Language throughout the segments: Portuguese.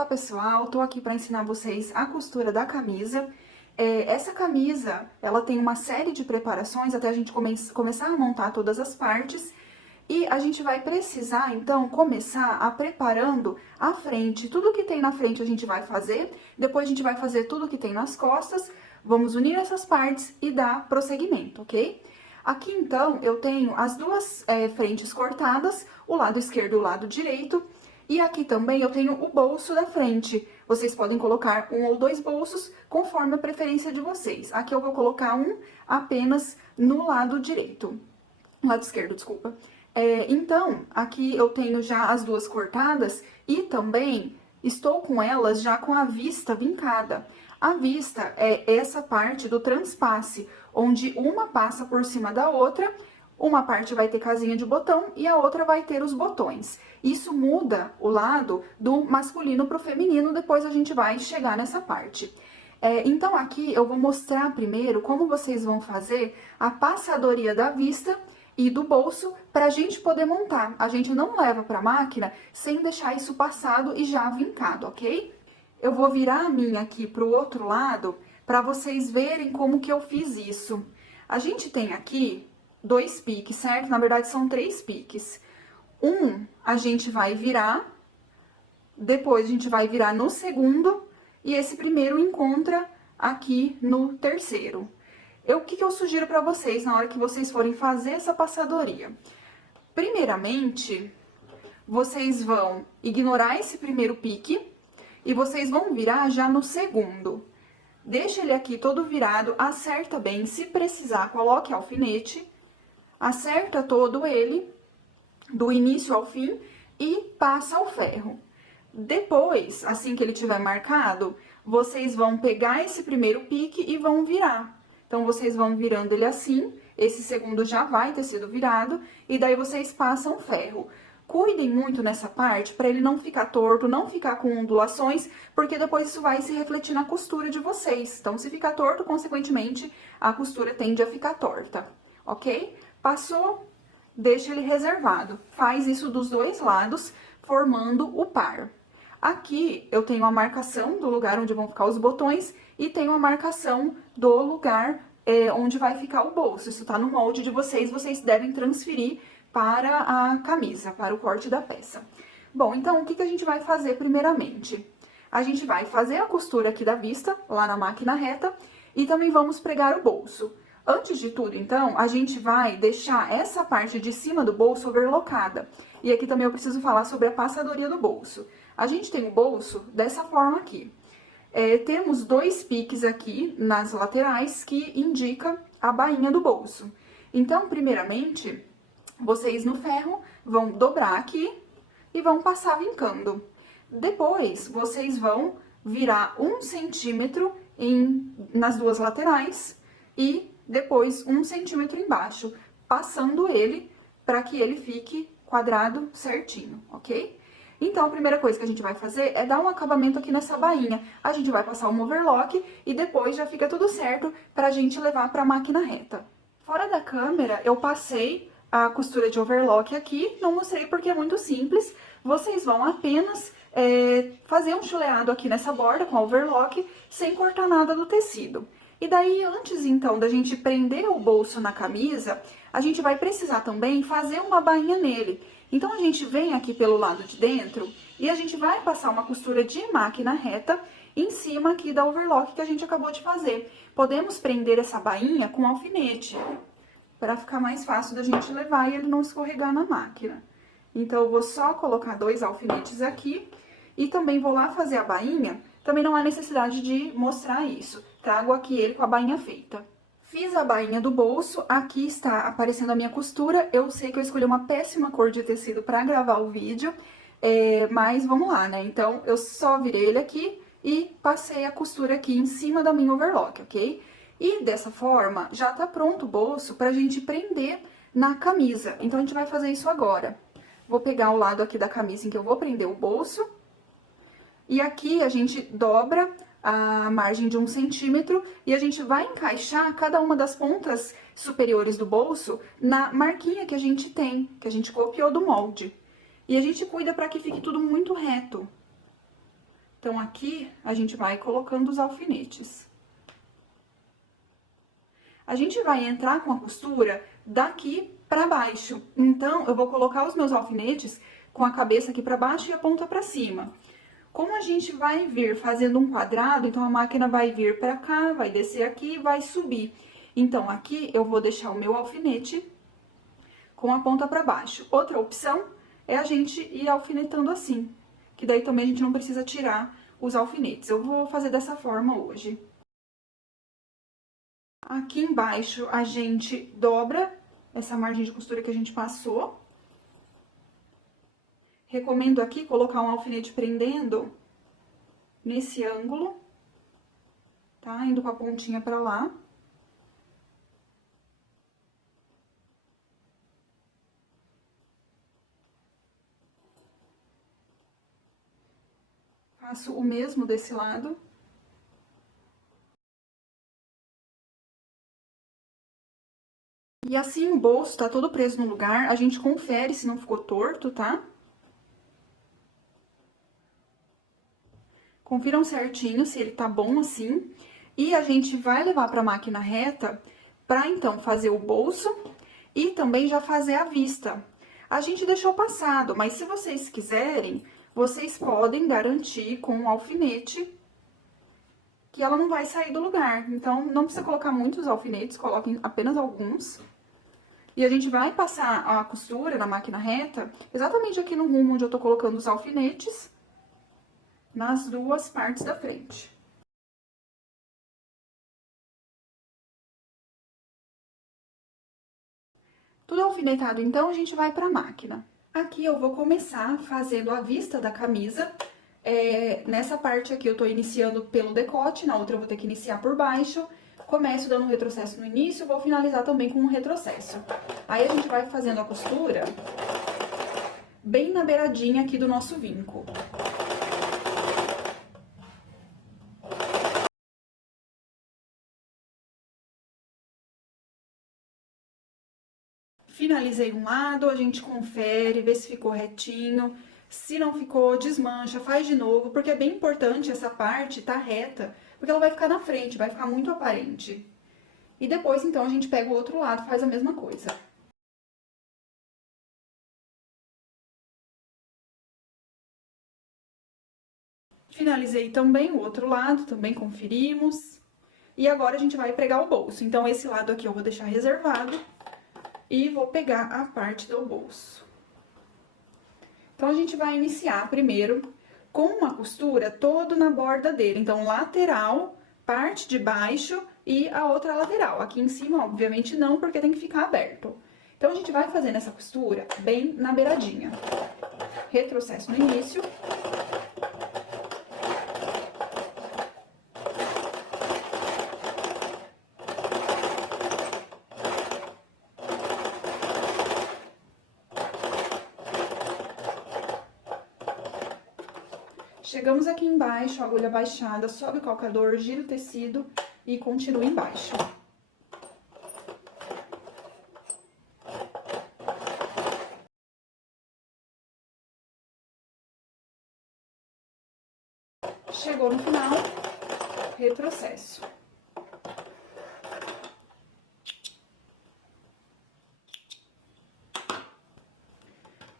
Olá pessoal, tô aqui para ensinar vocês a costura da camisa. Essa camisa, ela tem uma série de preparações até a gente começar a montar todas as partes. E a gente vai precisar, então, começar a preparando a frente. Tudo que tem na frente a gente vai fazer, depois a gente vai fazer tudo que tem nas costas. Vamos unir essas partes e dar prosseguimento, ok? Aqui, então, eu tenho as duas frentes cortadas, o lado esquerdo e o lado direito. E aqui também eu tenho o bolso da frente. Vocês podem colocar um ou dois bolsos, conforme a preferência de vocês. Aqui eu vou colocar um apenas no lado direito. Lado esquerdo, desculpa. Então, aqui eu tenho já as duas cortadas e também estou com elas já com a vista vincada. A vista é essa parte do transpasse, onde uma passa por cima da outra. Uma parte vai ter casinha de botão e a outra vai ter os botões. Isso muda o lado do masculino para o feminino, depois a gente vai chegar nessa parte. Então, aqui eu vou mostrar primeiro como vocês vão fazer a passadoria da vista e do bolso para a gente poder montar. A gente não leva para a máquina sem deixar isso passado e já vincado, ok? Eu vou virar a minha aqui para o outro lado para vocês verem como que eu fiz isso. A gente tem aqui dois piques, certo? Na verdade, são três piques. Um, a gente vai virar, depois a gente vai virar no segundo, e esse primeiro encontra aqui no terceiro. O que eu sugiro para vocês na hora que vocês forem fazer essa passadoria? Primeiramente, vocês vão ignorar esse primeiro pique e vocês vão virar já no segundo. Deixa ele aqui todo virado, acerta bem, se precisar, coloque alfinete. Acerta todo ele, do início ao fim, e passa o ferro. Depois, assim que ele tiver marcado, vocês vão pegar esse primeiro pique e vão virar. Então, vocês vão virando ele assim, esse segundo já vai ter sido virado, e daí vocês passam o ferro. Cuidem muito nessa parte para ele não ficar torto, não ficar com ondulações, porque depois isso vai se refletir na costura de vocês. Então, se ficar torto, consequentemente, a costura tende a ficar torta, ok? Passou, deixa ele reservado. Faz isso dos dois lados, formando o par. Aqui eu tenho a marcação do lugar onde vão ficar os botões e tenho a marcação do lugar onde vai ficar o bolso. Isso tá no molde de vocês, vocês devem transferir para a camisa, para o corte da peça. Bom, então o que a gente vai fazer primeiramente? A gente vai fazer a costura aqui da vista, lá na máquina reta, e também vamos pregar o bolso. Antes de tudo, então, a gente vai deixar essa parte de cima do bolso overlocada. E aqui também eu preciso falar sobre a passadoria do bolso. A gente tem o bolso dessa forma aqui. Temos dois piques aqui nas laterais que indica a bainha do bolso. Então, primeiramente, vocês no ferro vão dobrar aqui e vão passar vincando. Depois, vocês vão virar 1 centímetro nas duas laterais e depois 1 centímetro embaixo, passando ele para que ele fique quadrado certinho, ok? Então, a primeira coisa que a gente vai fazer é dar um acabamento aqui nessa bainha. A gente vai passar um overlock e depois já fica tudo certo pra gente levar pra máquina reta. Fora da câmera, eu passei a costura de overlock aqui, não mostrei porque é muito simples. Vocês vão apenas fazer um chuleado aqui nessa borda com a overlock, sem cortar nada do tecido. E daí, antes, então, da gente prender o bolso na camisa, a gente vai precisar também fazer uma bainha nele. Então, a gente vem aqui pelo lado de dentro e a gente vai passar uma costura de máquina reta em cima aqui da overlock que a gente acabou de fazer. Podemos prender essa bainha com alfinete, para ficar mais fácil da gente levar e ele não escorregar na máquina. Então, eu vou só colocar 2 alfinetes aqui e também vou lá fazer a bainha. Também não há necessidade de mostrar isso. Trago aqui ele com a bainha feita. Fiz a bainha do bolso, aqui está aparecendo a minha costura. Eu sei que eu escolhi uma péssima cor de tecido para gravar o vídeo, mas vamos lá, né? Então, eu só virei ele aqui e passei a costura aqui em cima da minha overlock, ok? E dessa forma, já tá pronto o bolso pra gente prender na camisa. Então, a gente vai fazer isso agora. Vou pegar o lado aqui da camisa em que eu vou prender o bolso. E aqui a gente dobra a margem de 1 centímetro e a gente vai encaixar cada uma das pontas superiores do bolso na marquinha que a gente tem, que a gente copiou do molde. E a gente cuida para que fique tudo muito reto. Então, aqui, a gente vai colocando os alfinetes. A gente vai entrar com a costura daqui pra baixo. Então, eu vou colocar os meus alfinetes com a cabeça aqui pra baixo e a ponta pra cima. Como a gente vai vir fazendo um quadrado, então a máquina vai vir pra cá, vai descer aqui e vai subir. Então, aqui eu vou deixar o meu alfinete com a ponta pra baixo. Outra opção é a gente ir alfinetando assim, que daí também a gente não precisa tirar os alfinetes. Eu vou fazer dessa forma hoje. Aqui embaixo a gente dobra essa margem de costura que a gente passou. Recomendo aqui colocar um alfinete prendendo nesse ângulo, tá? Indo com a pontinha pra lá. Faço o mesmo desse lado. E assim o bolso tá todo preso no lugar, a gente confere se não ficou torto, tá? Confiram certinho se ele tá bom assim. E a gente vai levar pra máquina reta pra, então, fazer o bolso e também já fazer a vista. A gente deixou passado, mas se vocês quiserem, vocês podem garantir com um alfinete que ela não vai sair do lugar. Então, não precisa colocar muitos alfinetes, coloquem apenas alguns. E a gente vai passar a costura na máquina reta, exatamente aqui no rumo onde eu tô colocando os alfinetes, nas duas partes da frente. Tudo alfinetado, então, a gente vai pra máquina. Aqui eu vou começar fazendo a vista da camisa. Nessa parte aqui eu tô iniciando pelo decote, na outra eu vou ter que iniciar por baixo. Começo dando um retrocesso no início, vou finalizar também com um retrocesso. Aí a gente vai fazendo a costura bem na beiradinha aqui do nosso vinco. Finalizei um lado, a gente confere, vê se ficou retinho. Se não ficou, desmancha, faz de novo, porque é bem importante essa parte tá reta, porque ela vai ficar na frente, vai ficar muito aparente. E depois, então, a gente pega o outro lado e faz a mesma coisa. Finalizei também o outro lado, também conferimos. E agora a gente vai pregar o bolso. Então, esse lado aqui eu vou deixar reservado e vou pegar a parte do bolso. Então, a gente vai iniciar primeiro com uma costura todo na borda dele. Então, lateral, parte de baixo e a outra lateral. Aqui em cima, obviamente, não, porque tem que ficar aberto. Então, a gente vai fazendo essa costura bem na beiradinha. Retrocesso no início. Chegamos aqui embaixo, agulha baixada, sobe o calcador, gira o tecido e continua embaixo. Chegou no final, retrocesso.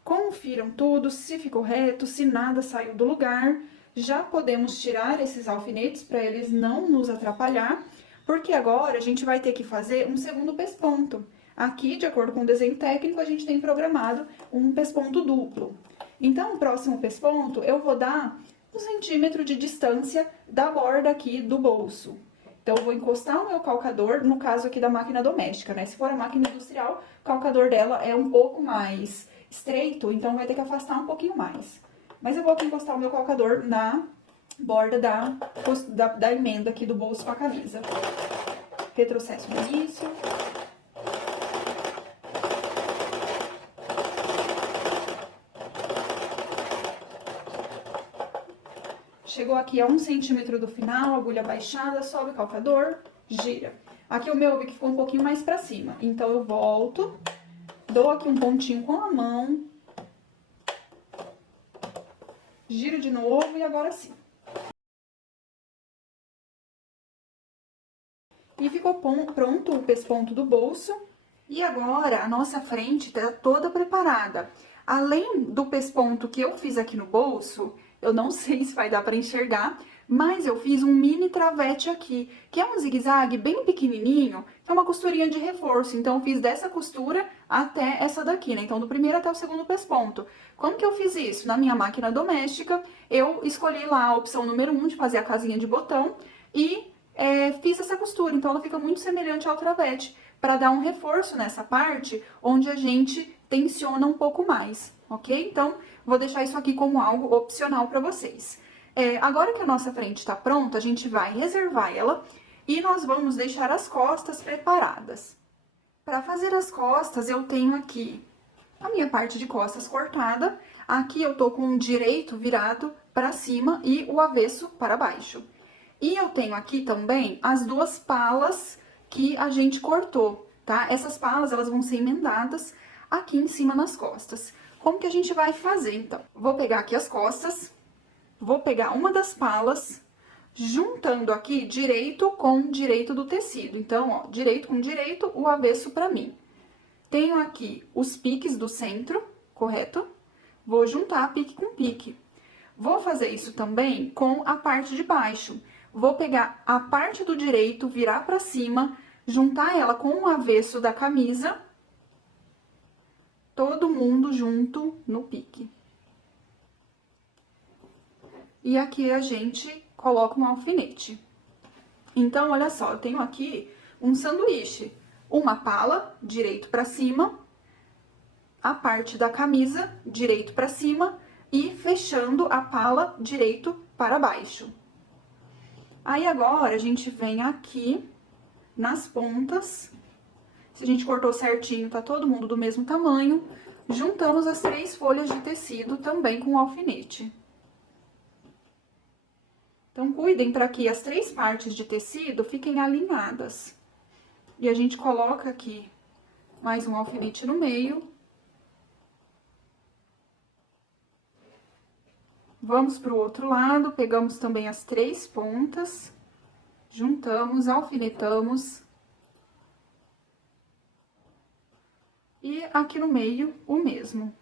Confiram tudo, se ficou reto, se nada saiu do lugar. Já podemos tirar esses alfinetes para eles não nos atrapalhar, porque agora a gente vai ter que fazer um segundo pesponto. Aqui, de acordo com o desenho técnico, a gente tem programado um pesponto duplo. Então, o próximo pesponto, eu vou dar 1 centímetro de distância da borda aqui do bolso. Então, eu vou encostar o meu calcador, no caso aqui da máquina doméstica, né? Se for a máquina industrial, o calcador dela é um pouco mais estreito, então vai ter que afastar um pouquinho mais. Mas eu vou aqui encostar o meu calcador na borda da emenda aqui do bolso com a camisa. Retrocesso no início. Chegou aqui a 1 centímetro do final, agulha baixada, sobe o calcador, gira. Aqui o meu eu vi que ficou um pouquinho mais pra cima, então eu volto, dou aqui um pontinho com a mão, giro de novo e agora sim. E ficou pronto o pesponto do bolso. E agora, a nossa frente tá toda preparada. Além do pesponto que eu fiz aqui no bolso, eu não sei se vai dar pra enxergar, mas eu fiz um mini travete aqui, que é um zigue-zague bem pequenininho, que é uma costurinha de reforço. Então, eu fiz dessa costura até essa daqui, né? Então, do primeiro até o segundo pesponto. Como que eu fiz isso? Na minha máquina doméstica, eu escolhi lá a opção número 1 de fazer a casinha de botão e fiz essa costura. Então, ela fica muito semelhante ao travete, para dar um reforço nessa parte onde a gente tensiona um pouco mais, ok? Então, vou deixar isso aqui como algo opcional para vocês. Agora que a nossa frente está pronta, a gente vai reservar ela e nós vamos deixar as costas preparadas. Para fazer as costas, eu tenho aqui a minha parte de costas cortada. Aqui eu tô com o direito virado para cima e o avesso para baixo. E eu tenho aqui também as duas palas que a gente cortou, tá? Essas palas, elas vão ser emendadas aqui em cima nas costas. Como que a gente vai fazer, então? Vou pegar aqui as costas, vou pegar uma das palas, juntando aqui direito com direito do tecido. Então, ó, direito com direito, o avesso pra mim. Tenho aqui os piques do centro, correto? Vou juntar pique com pique. Vou fazer isso também com a parte de baixo. Vou pegar a parte do direito, virar pra cima, juntar ela com o avesso da camisa, todo mundo junto no pique. E aqui a gente coloca um alfinete. Então, olha só, eu tenho aqui um sanduíche, uma pala, direito pra cima, a parte da camisa, direito pra cima, e fechando a pala, direito para baixo. Aí, agora, a gente vem aqui nas pontas, se a gente cortou certinho, tá todo mundo do mesmo tamanho, juntamos as 3 folhas de tecido também com o alfinete. Então, cuidem para que as 3 partes de tecido fiquem alinhadas. E a gente coloca aqui mais um alfinete no meio. Vamos para o outro lado, pegamos também as 3 pontas, juntamos, alfinetamos. E aqui no meio, o mesmo.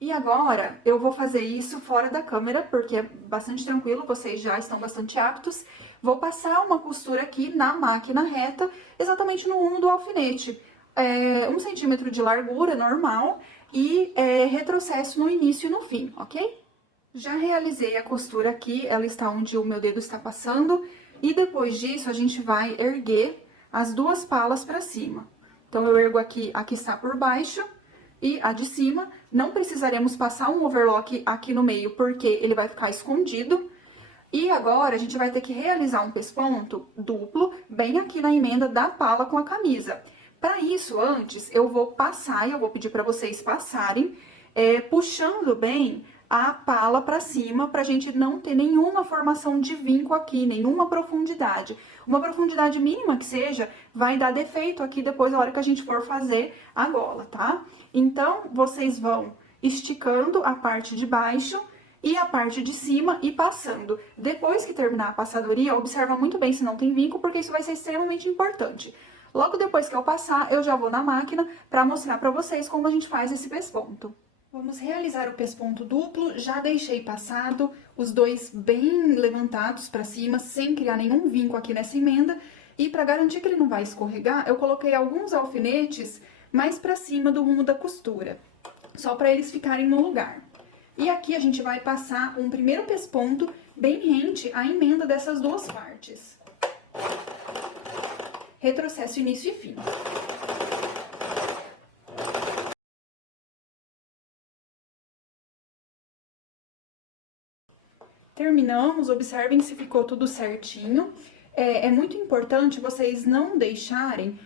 E agora, eu vou fazer isso fora da câmera, porque é bastante tranquilo, vocês já estão bastante aptos. Vou passar uma costura aqui na máquina reta, exatamente no rumo do alfinete. 1 centímetro de largura, normal, e retrocesso no início e no fim, ok? Já realizei a costura aqui, ela está onde o meu dedo está passando, e depois disso a gente vai erguer as 2 palas para cima. Então, eu ergo aqui, aqui está por baixo, e a de cima, não precisaremos passar um overlock aqui no meio, porque ele vai ficar escondido. E agora, a gente vai ter que realizar um pesponto duplo, bem aqui na emenda da pala com a camisa. Para isso, antes, eu vou passar, e eu vou pedir para vocês passarem, puxando bem a pala para cima, pra gente não ter nenhuma formação de vinco aqui, nenhuma profundidade. Uma profundidade mínima que seja, vai dar defeito aqui depois, na hora que a gente for fazer a gola, tá? Então, vocês vão esticando a parte de baixo e a parte de cima e passando. Depois que terminar a passadoria, observa muito bem se não tem vinco, porque isso vai ser extremamente importante. Logo depois que eu passar, eu já vou na máquina para mostrar para vocês como a gente faz esse pesponto. Vamos realizar o pesponto duplo, já deixei passado os 2 bem levantados para cima, sem criar nenhum vinco aqui nessa emenda. E para garantir que ele não vai escorregar, eu coloquei alguns alfinetes mais para cima do rumo da costura, só para eles ficarem no lugar. E aqui a gente vai passar um primeiro pesponto bem rente à emenda dessas 2 partes. Retrocesso, início e fim. Terminamos, observem se ficou tudo certinho. É muito importante vocês não deixarem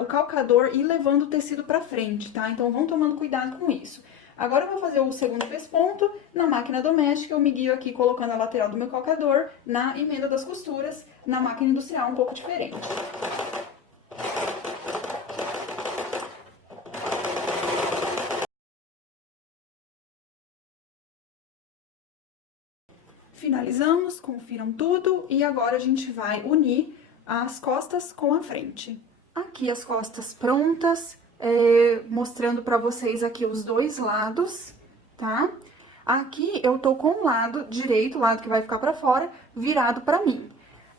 o calcador ir levando o tecido pra frente, tá? Então, vão tomando cuidado com isso. Agora, eu vou fazer o segundo pesponto na máquina doméstica. Eu me guio aqui colocando a lateral do meu calcador na emenda das costuras, na máquina industrial um pouco diferente. Finalizamos, confiram tudo e agora a gente vai unir as costas com a frente. Aqui as costas prontas, mostrando pra vocês aqui os dois lados, tá? Aqui eu tô com o lado direito, o lado que vai ficar pra fora, virado pra mim.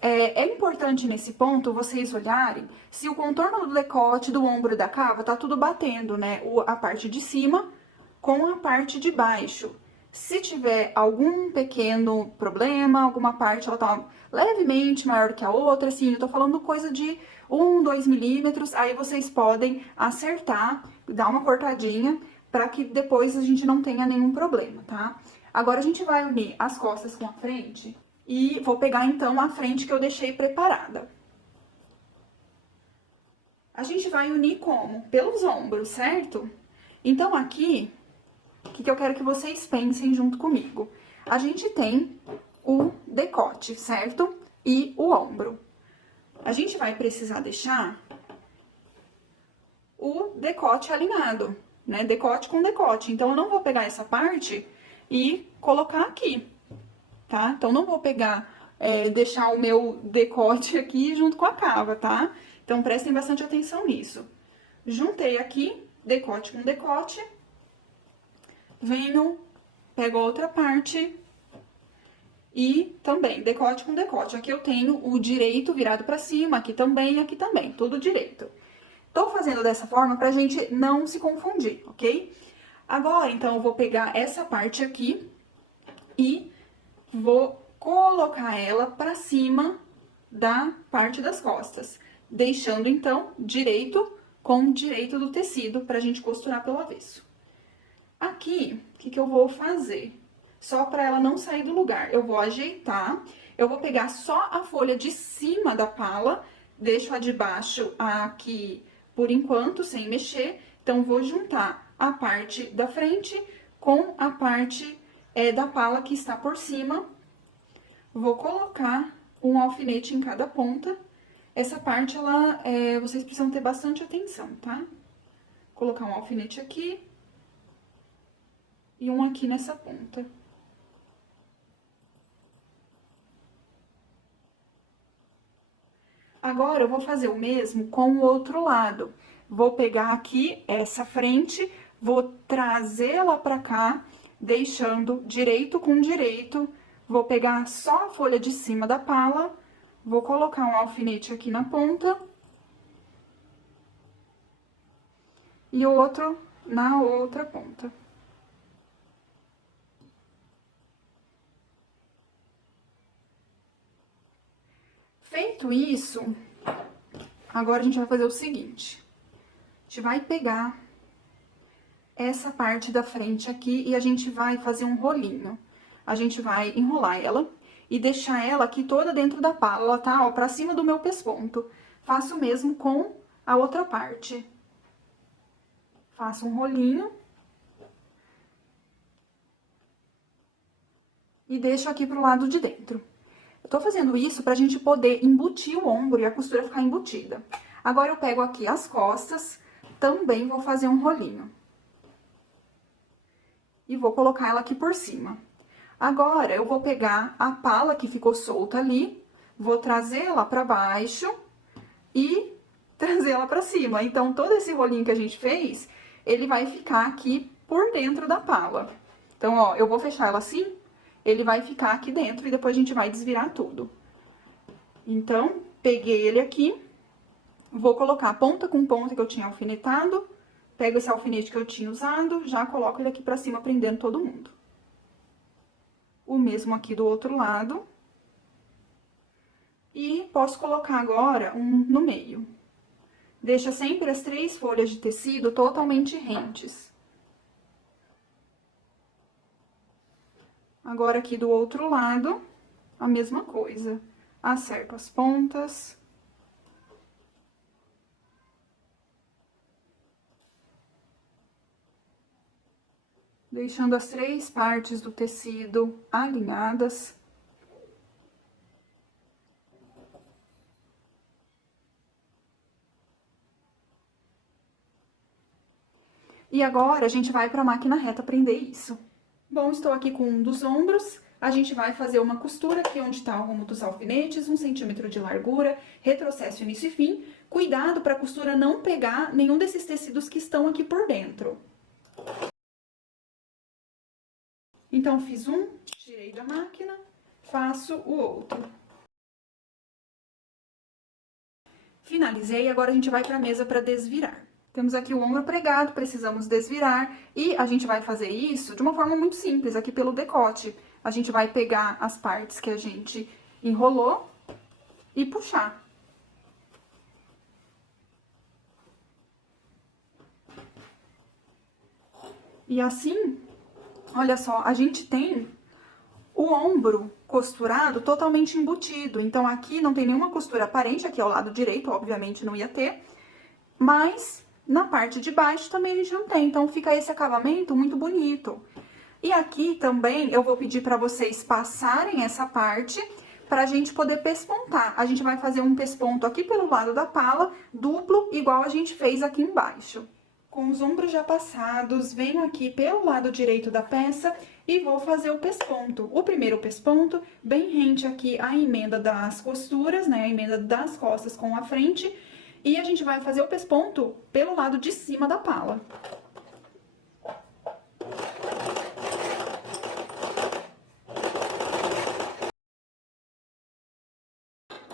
É importante nesse ponto vocês olharem se o contorno do decote, do ombro e da cava tá tudo batendo, né? A parte de cima com a parte de baixo. Se tiver algum pequeno problema, alguma parte ela tá levemente maior que a outra, assim, eu tô falando coisa de 1, 2 milímetros, aí vocês podem acertar, dar uma cortadinha, para que depois a gente não tenha nenhum problema, tá? Agora a gente vai unir as costas com a frente e vou pegar então a frente que eu deixei preparada. A gente vai unir como? Pelos ombros, certo? Então aqui, o que eu quero que vocês pensem junto comigo? A gente tem o decote, certo? E o ombro. A gente vai precisar deixar o decote alinhado, né? Decote com decote. Então, eu não vou pegar essa parte e colocar aqui, tá? Então, não vou pegar, deixar o meu decote aqui junto com a cava, tá? Então, prestem bastante atenção nisso. Juntei aqui, decote com decote. Venho, pego a outra parte e também decote com decote. Aqui eu tenho o direito virado pra cima, aqui também, tudo direito. Tô fazendo dessa forma pra gente não se confundir, ok? Agora, então, eu vou pegar essa parte aqui e vou colocar ela pra cima da parte das costas, deixando, então, direito com direito do tecido pra gente costurar pelo avesso. Aqui, o que eu vou fazer? Só pra ela não sair do lugar, eu vou ajeitar, eu vou pegar só a folha de cima da pala, deixo a de baixo aqui por enquanto, sem mexer. Então, vou juntar a parte da frente com a parte da pala que está por cima. Vou colocar um alfinete em cada ponta. Essa parte, vocês precisam ter bastante atenção, tá? Colocar um alfinete aqui e um aqui nessa ponta. Agora, eu vou fazer o mesmo com o outro lado. Vou pegar aqui essa frente, vou trazê-la pra cá, deixando direito com direito. Vou pegar só a folha de cima da pala, vou colocar um alfinete aqui na ponta. E o outro na outra ponta. Feito isso, agora a gente vai fazer o seguinte. A gente vai pegar essa parte da frente aqui e a gente vai fazer um rolinho. A gente vai enrolar ela e deixar ela aqui toda dentro da pala. Ela tá, ó, pra cima do meu pesponto. Faço o mesmo com a outra parte. Faço um rolinho. E deixo aqui pro lado de dentro. Eu tô fazendo isso pra gente poder embutir o ombro e a costura ficar embutida. Agora, eu pego aqui as costas, também vou fazer um rolinho. E vou colocar ela aqui por cima. Agora, eu vou pegar a pala que ficou solta ali, vou trazê-la pra baixo e trazê-la pra cima. Então, todo esse rolinho que a gente fez, ele vai ficar aqui por dentro da pala. Então, ó, eu vou fechar ela assim, ele vai ficar aqui dentro e depois a gente vai desvirar tudo. Então, peguei ele aqui, vou colocar ponta com ponta que eu tinha alfinetado, pego esse alfinete que eu tinha usado, já coloco ele aqui pra cima, prendendo todo mundo. O mesmo aqui do outro lado. E posso colocar agora um no meio. Deixa sempre as 3 folhas de tecido totalmente rentes. Agora, aqui do outro lado, a mesma coisa. Acerto as pontas. Deixando as 3 partes do tecido alinhadas. E agora, a gente vai pra máquina reta prender isso. Bom, estou aqui com um dos ombros, a gente vai fazer uma costura aqui onde tá o rumo dos alfinetes, 1 centímetro de largura, retrocesso, início e fim. Cuidado para a costura não pegar nenhum desses tecidos que estão aqui por dentro. Então, fiz um, tirei da máquina, faço o outro. Finalizei, agora a gente vai para a mesa para desvirar. Temos aqui o ombro pregado, precisamos desvirar, e a gente vai fazer isso de uma forma muito simples, aqui pelo decote. A gente vai pegar as partes que a gente enrolou e puxar. E assim, olha só, a gente tem o ombro costurado totalmente embutido. Então, aqui não tem nenhuma costura aparente, aqui ao lado direito, obviamente não ia ter. Mas, na parte de baixo também a gente não tem, então fica esse acabamento muito bonito. E aqui também eu vou pedir para vocês passarem essa parte pra gente poder pespontar. A gente vai fazer um pesponto aqui pelo lado da pala, duplo, igual a gente fez aqui embaixo. Com os ombros já passados, venho aqui pelo lado direito da peça e vou fazer o pesponto. O primeiro pesponto, bem rente aqui à emenda das costuras, né, a emenda das costas com a frente, e a gente vai fazer o pesponto pelo lado de cima da pala.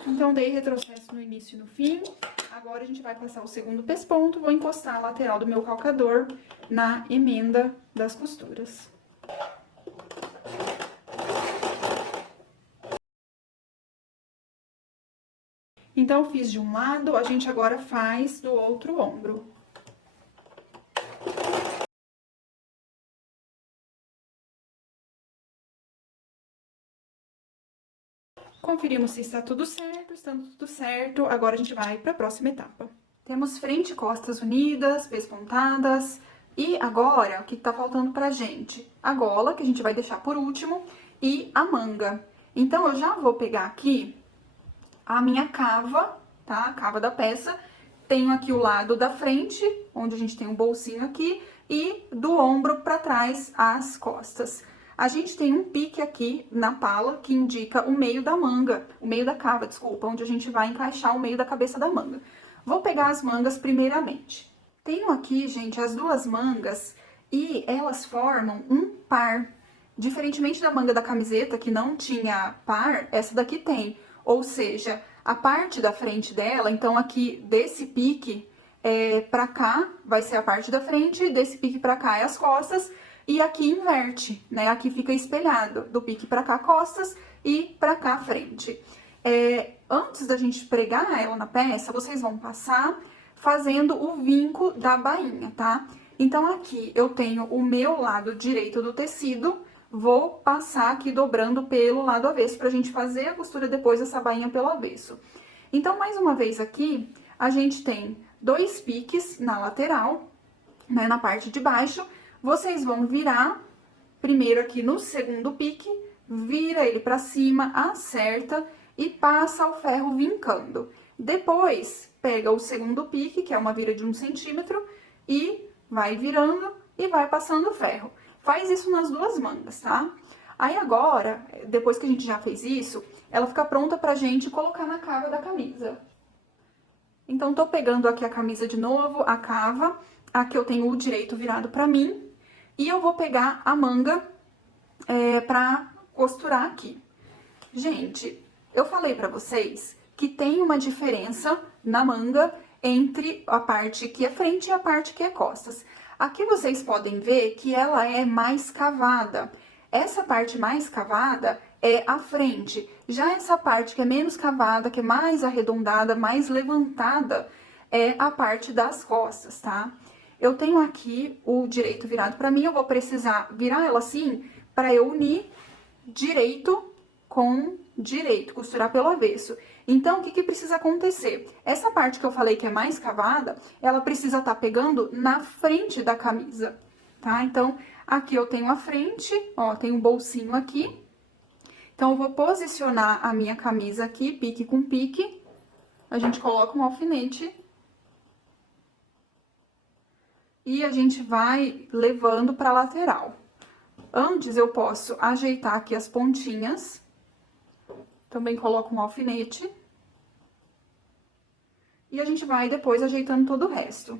Então, dei retrocesso no início e no fim. Agora, a gente vai passar o segundo pesponto, vou encostar a lateral do meu calcador na emenda das costuras. Então, fiz de um lado, a gente agora faz do outro ombro. Conferimos se está tudo certo, estando tudo certo, agora a gente vai para a próxima etapa. Temos frente e costas unidas, pespontadas, e agora, o que tá faltando pra gente? A gola, que a gente vai deixar por último, e a manga. Então, eu já vou pegar aqui a minha cava, tá? A cava da peça. Tenho aqui o lado da frente, onde a gente tem um bolsinho aqui, e do ombro pra trás, as costas. A gente tem um pique aqui na pala que indica o meio da manga, o meio da cava, desculpa, onde a gente vai encaixar o meio da cabeça da manga. Vou pegar as mangas primeiramente. Tenho aqui, gente, as duas mangas e elas formam um par. Diferentemente da manga da camiseta, que não tinha par, essa daqui tem. Ou seja, a parte da frente dela, então aqui desse pique pra cá vai ser a parte da frente, desse pique pra cá é as costas, e aqui inverte, né? Aqui fica espelhado, do pique pra cá costas e pra cá frente. Antes da gente pregar ela na peça, vocês vão passar fazendo o vinco da bainha, tá? Então, aqui eu tenho o meu lado direito do tecido, vou passar aqui dobrando pelo lado avesso, pra gente fazer a costura depois dessa bainha pelo avesso. Então, mais uma vez aqui, a gente tem 2 piques na lateral, né, na parte de baixo. Vocês vão virar, primeiro aqui no segundo pique, vira ele pra cima, acerta e passa o ferro vincando. Depois, pega o segundo pique, que é uma vira de 1 centímetro, e vai virando e vai passando o ferro. Faz isso nas duas mangas, tá? Aí agora, depois que a gente já fez isso, ela fica pronta pra gente colocar na cava da camisa. Então, tô pegando aqui a camisa de novo, a cava, aqui eu tenho o direito virado pra mim, e eu vou pegar a manga pra costurar aqui. Gente, eu falei pra vocês que tem uma diferença na manga entre a parte que é frente e a parte que é costas. Aqui vocês podem ver que ela é mais cavada. Essa parte mais cavada é a frente. Já essa parte que é menos cavada, que é mais arredondada, mais levantada, é a parte das costas, tá? Eu tenho aqui o direito virado pra mim, eu vou precisar virar ela assim pra eu unir direito com direito, costurar pelo avesso. Então, o que precisa acontecer? Essa parte que eu falei que é mais cavada, ela precisa estar pegando na frente da camisa, tá? Então, aqui eu tenho a frente, ó, tem um bolsinho aqui. Então, eu vou posicionar a minha camisa aqui, pique com pique. A gente coloca um alfinete. E a gente vai levando pra lateral. Antes, eu posso ajeitar aqui as pontinhas. Também coloco um alfinete. E a gente vai depois ajeitando todo o resto.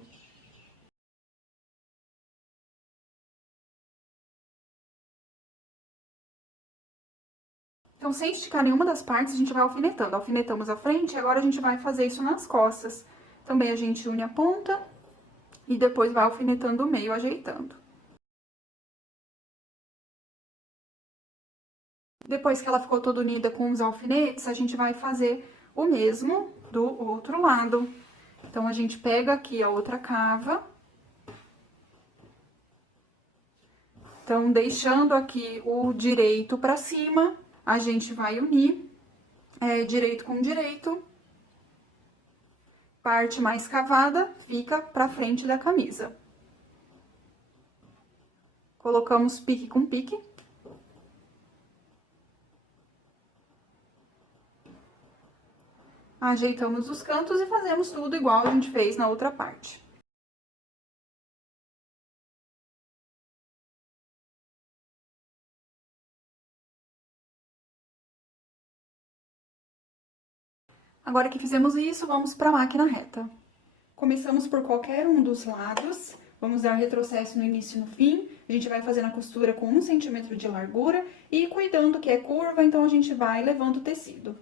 Então, sem esticar nenhuma das partes, a gente vai alfinetando. Alfinetamos a frente e agora a gente vai fazer isso nas costas. Também a gente une a ponta e depois vai alfinetando o meio, ajeitando. Depois que ela ficou toda unida com os alfinetes, a gente vai fazer o mesmo do outro lado. Então, a gente pega aqui a outra cava. Então, deixando aqui o direito pra cima, a gente vai unir direito com direito. Parte mais cavada fica pra frente da camisa. Colocamos pique com pique. Ajeitamos os cantos e fazemos tudo igual a gente fez na outra parte. Agora que fizemos isso, vamos para a máquina reta. Começamos por qualquer um dos lados, vamos dar retrocesso no início e no fim. A gente vai fazendo a costura com 1 centímetro de largura e cuidando que é curva, então a gente vai levando o tecido.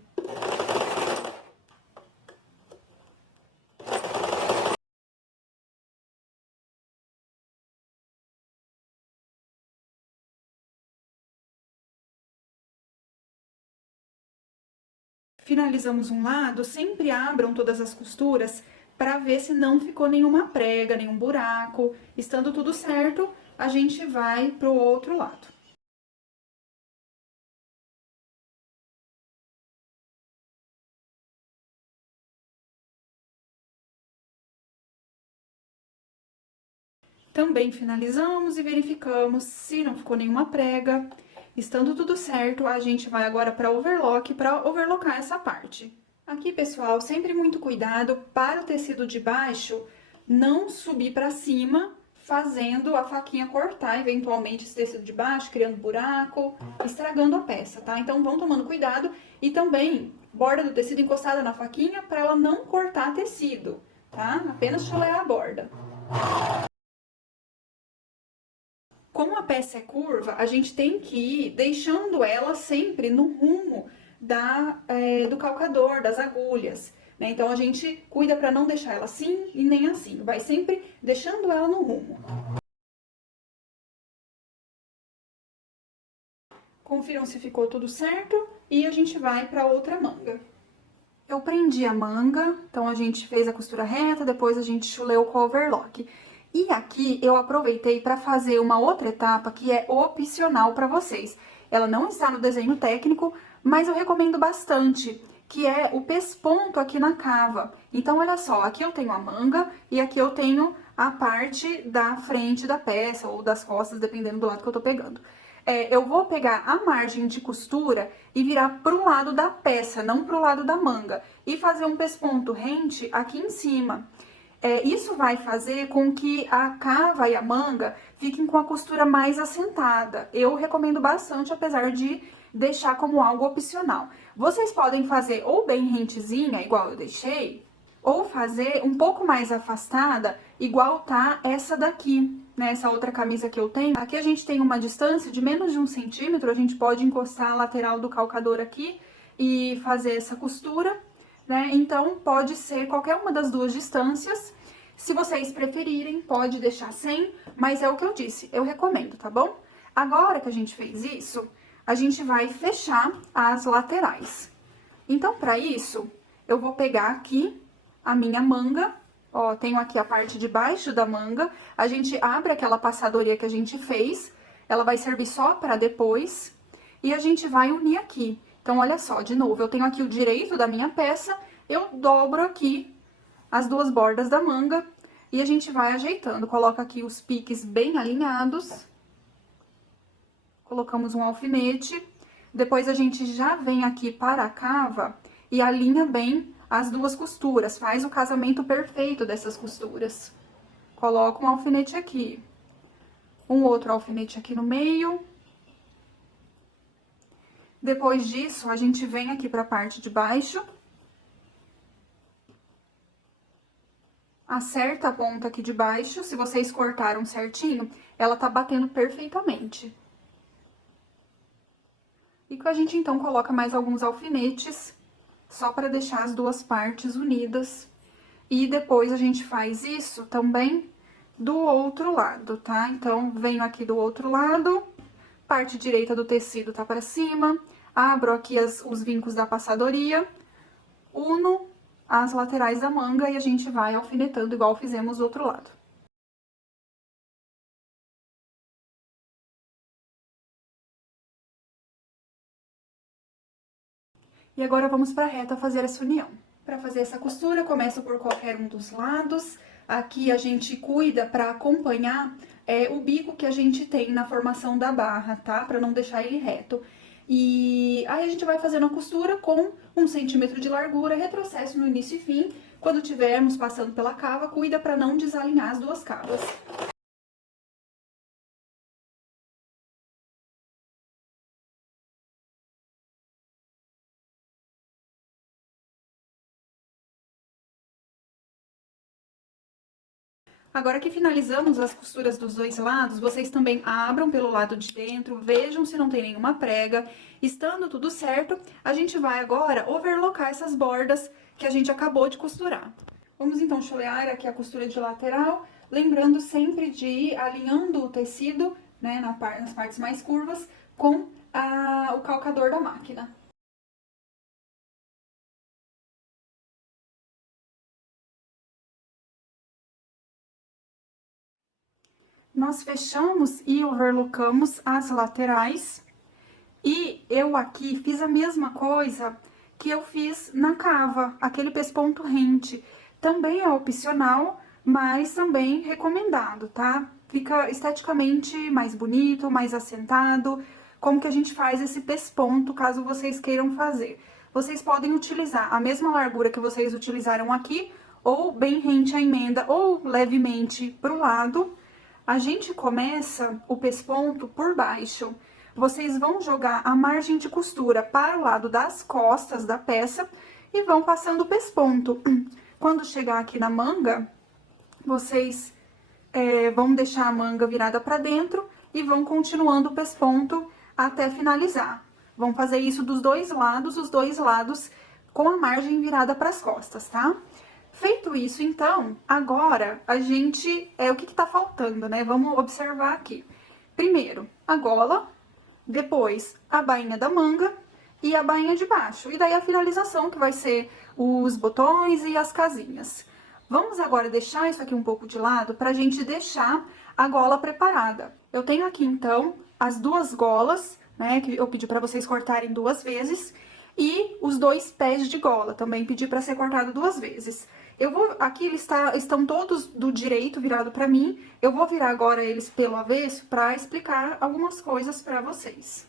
Finalizamos um lado, sempre abram todas as costuras para ver se não ficou nenhuma prega, nenhum buraco. Estando tudo certo, a gente vai pro outro lado. Também finalizamos e verificamos se não ficou nenhuma prega. Estando tudo certo, a gente vai agora para overlock, para overlocar essa parte. Aqui, pessoal, sempre muito cuidado para o tecido de baixo não subir para cima, fazendo a faquinha cortar eventualmente esse tecido de baixo, criando buraco, estragando a peça, tá? Então, vão tomando cuidado e também borda do tecido encostada na faquinha para ela não cortar tecido, tá? Apenas chulear a borda. Como a peça é curva, a gente tem que ir deixando ela sempre no rumo do calcador, das agulhas, né? Então, a gente cuida para não deixar ela assim e nem assim, vai sempre deixando ela no rumo. Confiram se ficou tudo certo e a gente vai para outra manga. Eu prendi a manga, então a gente fez a costura reta, depois a gente chuleou com o overlock. E aqui eu aproveitei para fazer uma outra etapa que é opcional para vocês. Ela não está no desenho técnico, mas eu recomendo bastante, que é o pesponto aqui na cava. Então, olha só, aqui eu tenho a manga e aqui eu tenho a parte da frente da peça ou das costas, dependendo do lado que eu tô pegando. Eu vou pegar a margem de costura e virar pro lado da peça, não pro lado da manga. E fazer um pesponto rente aqui em cima. Isso vai fazer com que a cava e a manga fiquem com a costura mais assentada. Eu recomendo bastante, apesar de deixar como algo opcional. Vocês podem fazer ou bem rentezinha, igual eu deixei, ou fazer um pouco mais afastada, igual tá essa daqui, né? Essa outra camisa que eu tenho. Aqui a gente tem uma distância de menos de 1 centímetro, a gente pode encostar a lateral do calcador aqui e fazer essa costura, né? Então, pode ser qualquer uma das duas distâncias. Se vocês preferirem, pode deixar sem, mas é o que eu disse, eu recomendo, tá bom? Agora que a gente fez isso, a gente vai fechar as laterais. Então, pra isso, eu vou pegar aqui a minha manga, ó, tenho aqui a parte de baixo da manga, a gente abre aquela passadoria que a gente fez, ela vai servir só pra depois, e a gente vai unir aqui. Então, olha só, de novo, eu tenho aqui o direito da minha peça, eu dobro aqui as duas bordas da manga e a gente vai ajeitando. Coloca aqui os piques bem alinhados. Colocamos um alfinete. Depois, a gente já vem aqui para a cava e alinha bem as duas costuras. Faz o casamento perfeito dessas costuras. Coloca um alfinete aqui. Um outro alfinete aqui no meio. Depois disso, a gente vem aqui pra parte de baixo. Acerta a ponta aqui de baixo, se vocês cortaram certinho, ela tá batendo perfeitamente. E que a gente, então, coloca mais alguns alfinetes, só para deixar as duas partes unidas. E depois a gente faz isso também do outro lado, tá? Então, venho aqui do outro lado, parte direita do tecido tá para cima, abro aqui os vincos da passadoria, uno as laterais da manga e a gente vai alfinetando igual fizemos do outro lado. E agora vamos para a reta fazer essa união. Para fazer essa costura, começo por qualquer um dos lados. Aqui a gente cuida para acompanhar o bico que a gente tem na formação da barra, tá? Para não deixar ele reto. E aí a gente vai fazendo a costura com 1 centímetro de largura, retrocesso no início e fim. Quando tivermos passando pela cava, cuida para não desalinhar as duas cavas. Agora que finalizamos as costuras dos dois lados, vocês também abram pelo lado de dentro, vejam se não tem nenhuma prega. Estando tudo certo, a gente vai agora overlocar essas bordas que a gente acabou de costurar. Vamos então chulear aqui a costura de lateral, lembrando sempre de ir alinhando o tecido, né, nas partes mais curvas, com o calcador da máquina. Nós fechamos e overlockamos as laterais. E eu aqui fiz a mesma coisa que eu fiz na cava, aquele pesponto rente. Também é opcional, mas também recomendado, tá? Fica esteticamente mais bonito, mais assentado. Como que a gente faz esse pesponto, caso vocês queiram fazer? Vocês podem utilizar a mesma largura que vocês utilizaram aqui, ou bem rente à emenda, ou levemente pro lado. A gente começa o pesponto por baixo. Vocês vão jogar a margem de costura para o lado das costas da peça e vão passando o pesponto. Quando chegar aqui na manga, vocês vão deixar a manga virada para dentro e vão continuando o pesponto até finalizar. Vão fazer isso dos dois lados, os dois lados com a margem virada para as costas, tá? Feito isso, então, agora a gente... o que tá faltando, né? Vamos observar aqui. Primeiro, a gola, depois a bainha da manga e a bainha de baixo. E daí a finalização, que vai ser os botões e as casinhas. Vamos agora deixar isso aqui um pouco de lado pra gente deixar a gola preparada. Eu tenho aqui, então, as duas golas, né? Que eu pedi pra vocês cortarem 2 vezes. E os 2 pés de gola, também pedi pra ser cortado 2 vezes. Aqui eles estão todos do direito virado pra mim, eu vou virar agora eles pelo avesso pra explicar algumas coisas pra vocês.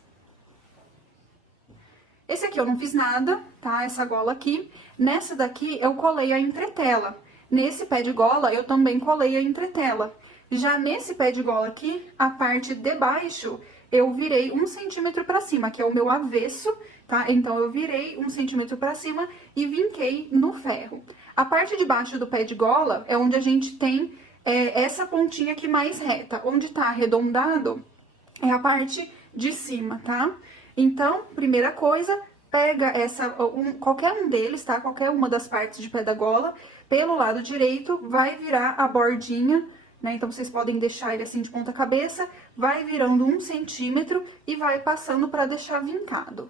Esse aqui eu não fiz nada, tá? Essa gola aqui. Nessa daqui eu colei a entretela. Nesse pé de gola eu também colei a entretela. Já nesse pé de gola aqui, a parte de baixo, eu virei 1 centímetro pra cima, que é o meu avesso, tá? Então, eu virei 1 centímetro pra cima e vinquei no ferro. A parte de baixo do pé de gola é onde a gente tem essa pontinha aqui mais reta. Onde tá arredondado é a parte de cima, tá? Então, primeira coisa, pega qualquer um deles, tá? Qualquer uma das partes de pé da gola, pelo lado direito, vai virar a bordinha, né? Então, vocês podem deixar ele assim de ponta cabeça, vai virando 1 centímetro e vai passando pra deixar vincado.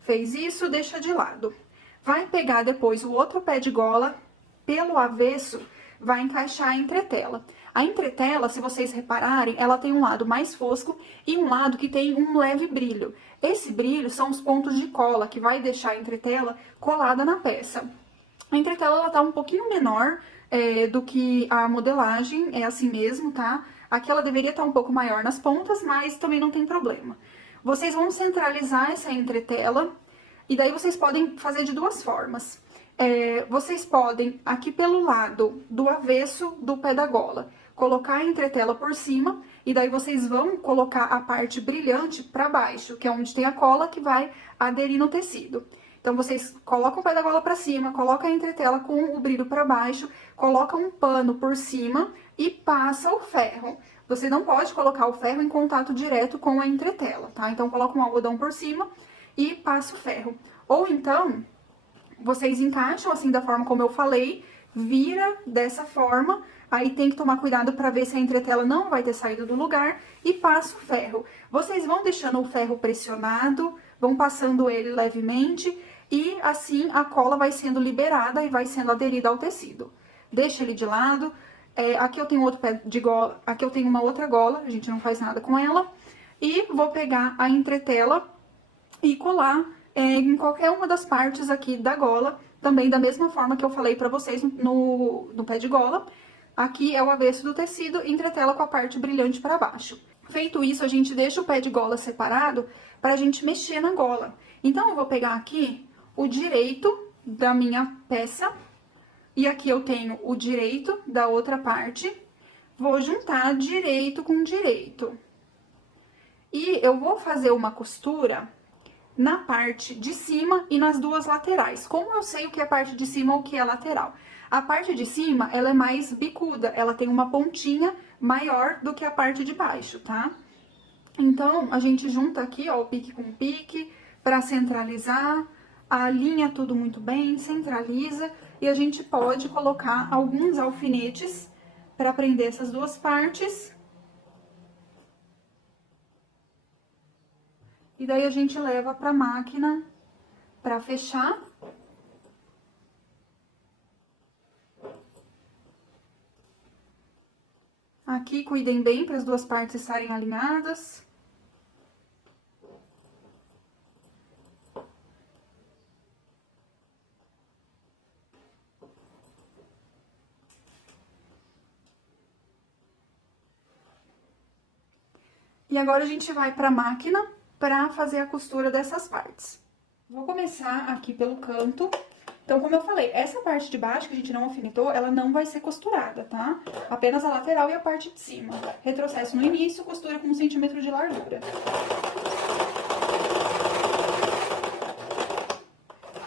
Fez isso, deixa de lado. Vai pegar depois o outro pé de gola, pelo avesso, vai encaixar a entretela. A entretela, se vocês repararem, ela tem um lado mais fosco e um lado que tem um leve brilho. Esse brilho são os pontos de cola, que vai deixar a entretela colada na peça. A entretela, ela tá um pouquinho menor do que a modelagem, é assim mesmo, tá? Aqui ela deveria estar um pouco maior nas pontas, mas também não tem problema. Vocês vão centralizar essa entretela, e daí vocês podem fazer de 2 formas. Vocês podem, aqui pelo lado do avesso do pé da gola, colocar a entretela por cima, e daí vocês vão colocar a parte brilhante pra baixo, que é onde tem a cola que vai aderir no tecido. Então, vocês colocam o pé da gola pra cima, colocam a entretela com o brilho pra baixo, colocam um pano por cima e passa o ferro. Você não pode colocar o ferro em contato direto com a entretela, tá? Então, coloca um algodão por cima e passa o ferro. Ou então, vocês encaixam assim da forma como eu falei, vira dessa forma, aí tem que tomar cuidado para ver se a entretela não vai ter saído do lugar e passa o ferro. Vocês vão deixando o ferro pressionado, vão passando ele levemente e assim a cola vai sendo liberada e vai sendo aderida ao tecido. Deixa ele de lado. Aqui eu tenho outro pé de gola, aqui eu tenho uma outra gola, a gente não faz nada com ela. E vou pegar a entretela e colar em qualquer uma das partes aqui da gola, também da mesma forma que eu falei pra vocês no pé de gola. Aqui é o avesso do tecido, entretela com a parte brilhante pra baixo. Feito isso, a gente deixa o pé de gola separado pra gente mexer na gola. Então, eu vou pegar aqui o direito da minha peça, e aqui eu tenho o direito da outra parte, vou juntar direito com direito. E eu vou fazer uma costura na parte de cima e nas duas laterais. Como eu sei o que é parte de cima ou o que é lateral? A parte de cima, ela é mais bicuda, ela tem uma pontinha maior do que a parte de baixo, tá? Então, a gente junta aqui, ó, o pique com pique, pra centralizar, alinha tudo muito bem, centraliza, e a gente pode colocar alguns alfinetes pra prender essas duas partes. E daí a gente leva pra máquina pra fechar. Aqui, cuidem bem para as duas partes estarem alinhadas. E agora a gente vai pra máquina pra fazer a costura dessas partes. Vou começar aqui pelo canto. Então, como eu falei, essa parte de baixo que a gente não alfinetou, ela não vai ser costurada, tá? Apenas a lateral e a parte de cima. Retrocesso no início, costura com 1 centímetro de largura.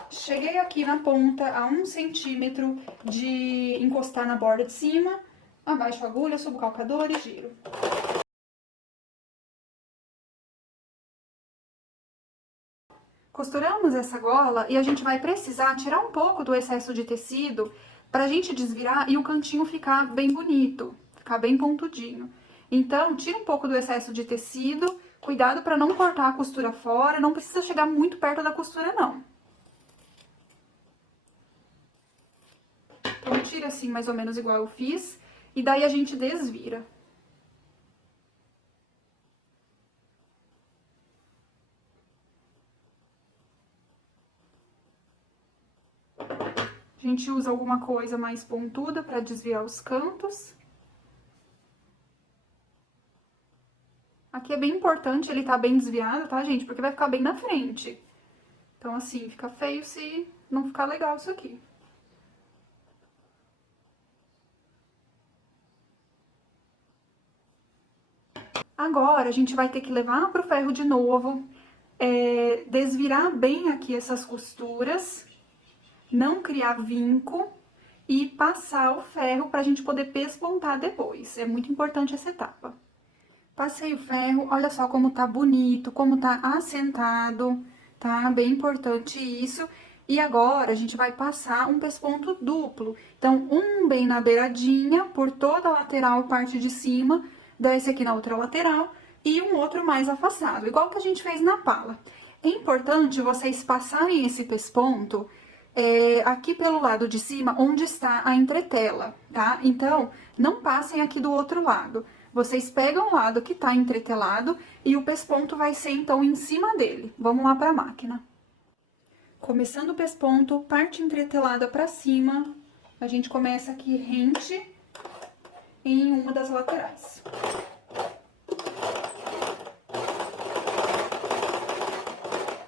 Cheguei aqui na ponta a 1 centímetro de encostar na borda de cima, abaixo a agulha, subo o calcador e giro. Costuramos essa gola e a gente vai precisar tirar um pouco do excesso de tecido pra gente desvirar e o cantinho ficar bem bonito, ficar bem pontudinho. Então, tira um pouco do excesso de tecido, cuidado pra não cortar a costura fora, não precisa chegar muito perto da costura não. Então, tira assim mais ou menos igual eu fiz e daí a gente desvira. A gente usa alguma coisa mais pontuda pra desviar os cantos. Aqui é bem importante ele tá bem desviado, tá, gente? Porque vai ficar bem na frente. Então, assim, fica feio se não ficar legal isso aqui. Agora, a gente vai ter que levar pro ferro de novo, desvirar bem aqui essas costuras, não criar vinco e passar o ferro pra gente poder pespontar depois. É muito importante essa etapa. Passei o ferro, olha só como tá bonito, como tá assentado, tá? Bem importante isso. E agora, a gente vai passar um pesponto duplo. Então, um bem na beiradinha, por toda a lateral, parte de cima, desce aqui na outra lateral, e um outro mais afastado, igual que a gente fez na pala. É importante vocês passarem esse pesponto aqui pelo lado de cima, onde está a entretela, tá? Então, não passem aqui do outro lado. Vocês pegam o lado que tá entretelado e o pesponto vai ser, então, em cima dele. Vamos lá pra máquina. Começando o pesponto, parte entretelada pra cima, a gente começa aqui rente em uma das laterais.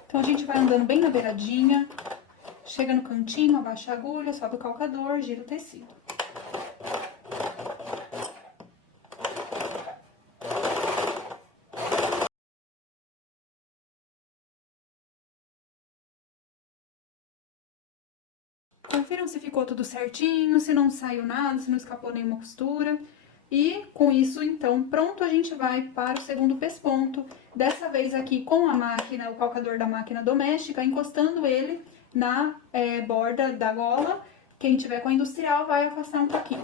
Então, a gente vai andando bem na beiradinha, chega no cantinho, abaixa a agulha, sobe o calcador, gira o tecido. Confiram se ficou tudo certinho, se não saiu nada, se não escapou nenhuma costura. E com isso, então, pronto, a gente vai para o segundo pesponto. Dessa vez aqui com a máquina, o calcador da máquina doméstica, encostando ele na borda da gola. Quem tiver com a industrial vai afastar um pouquinho.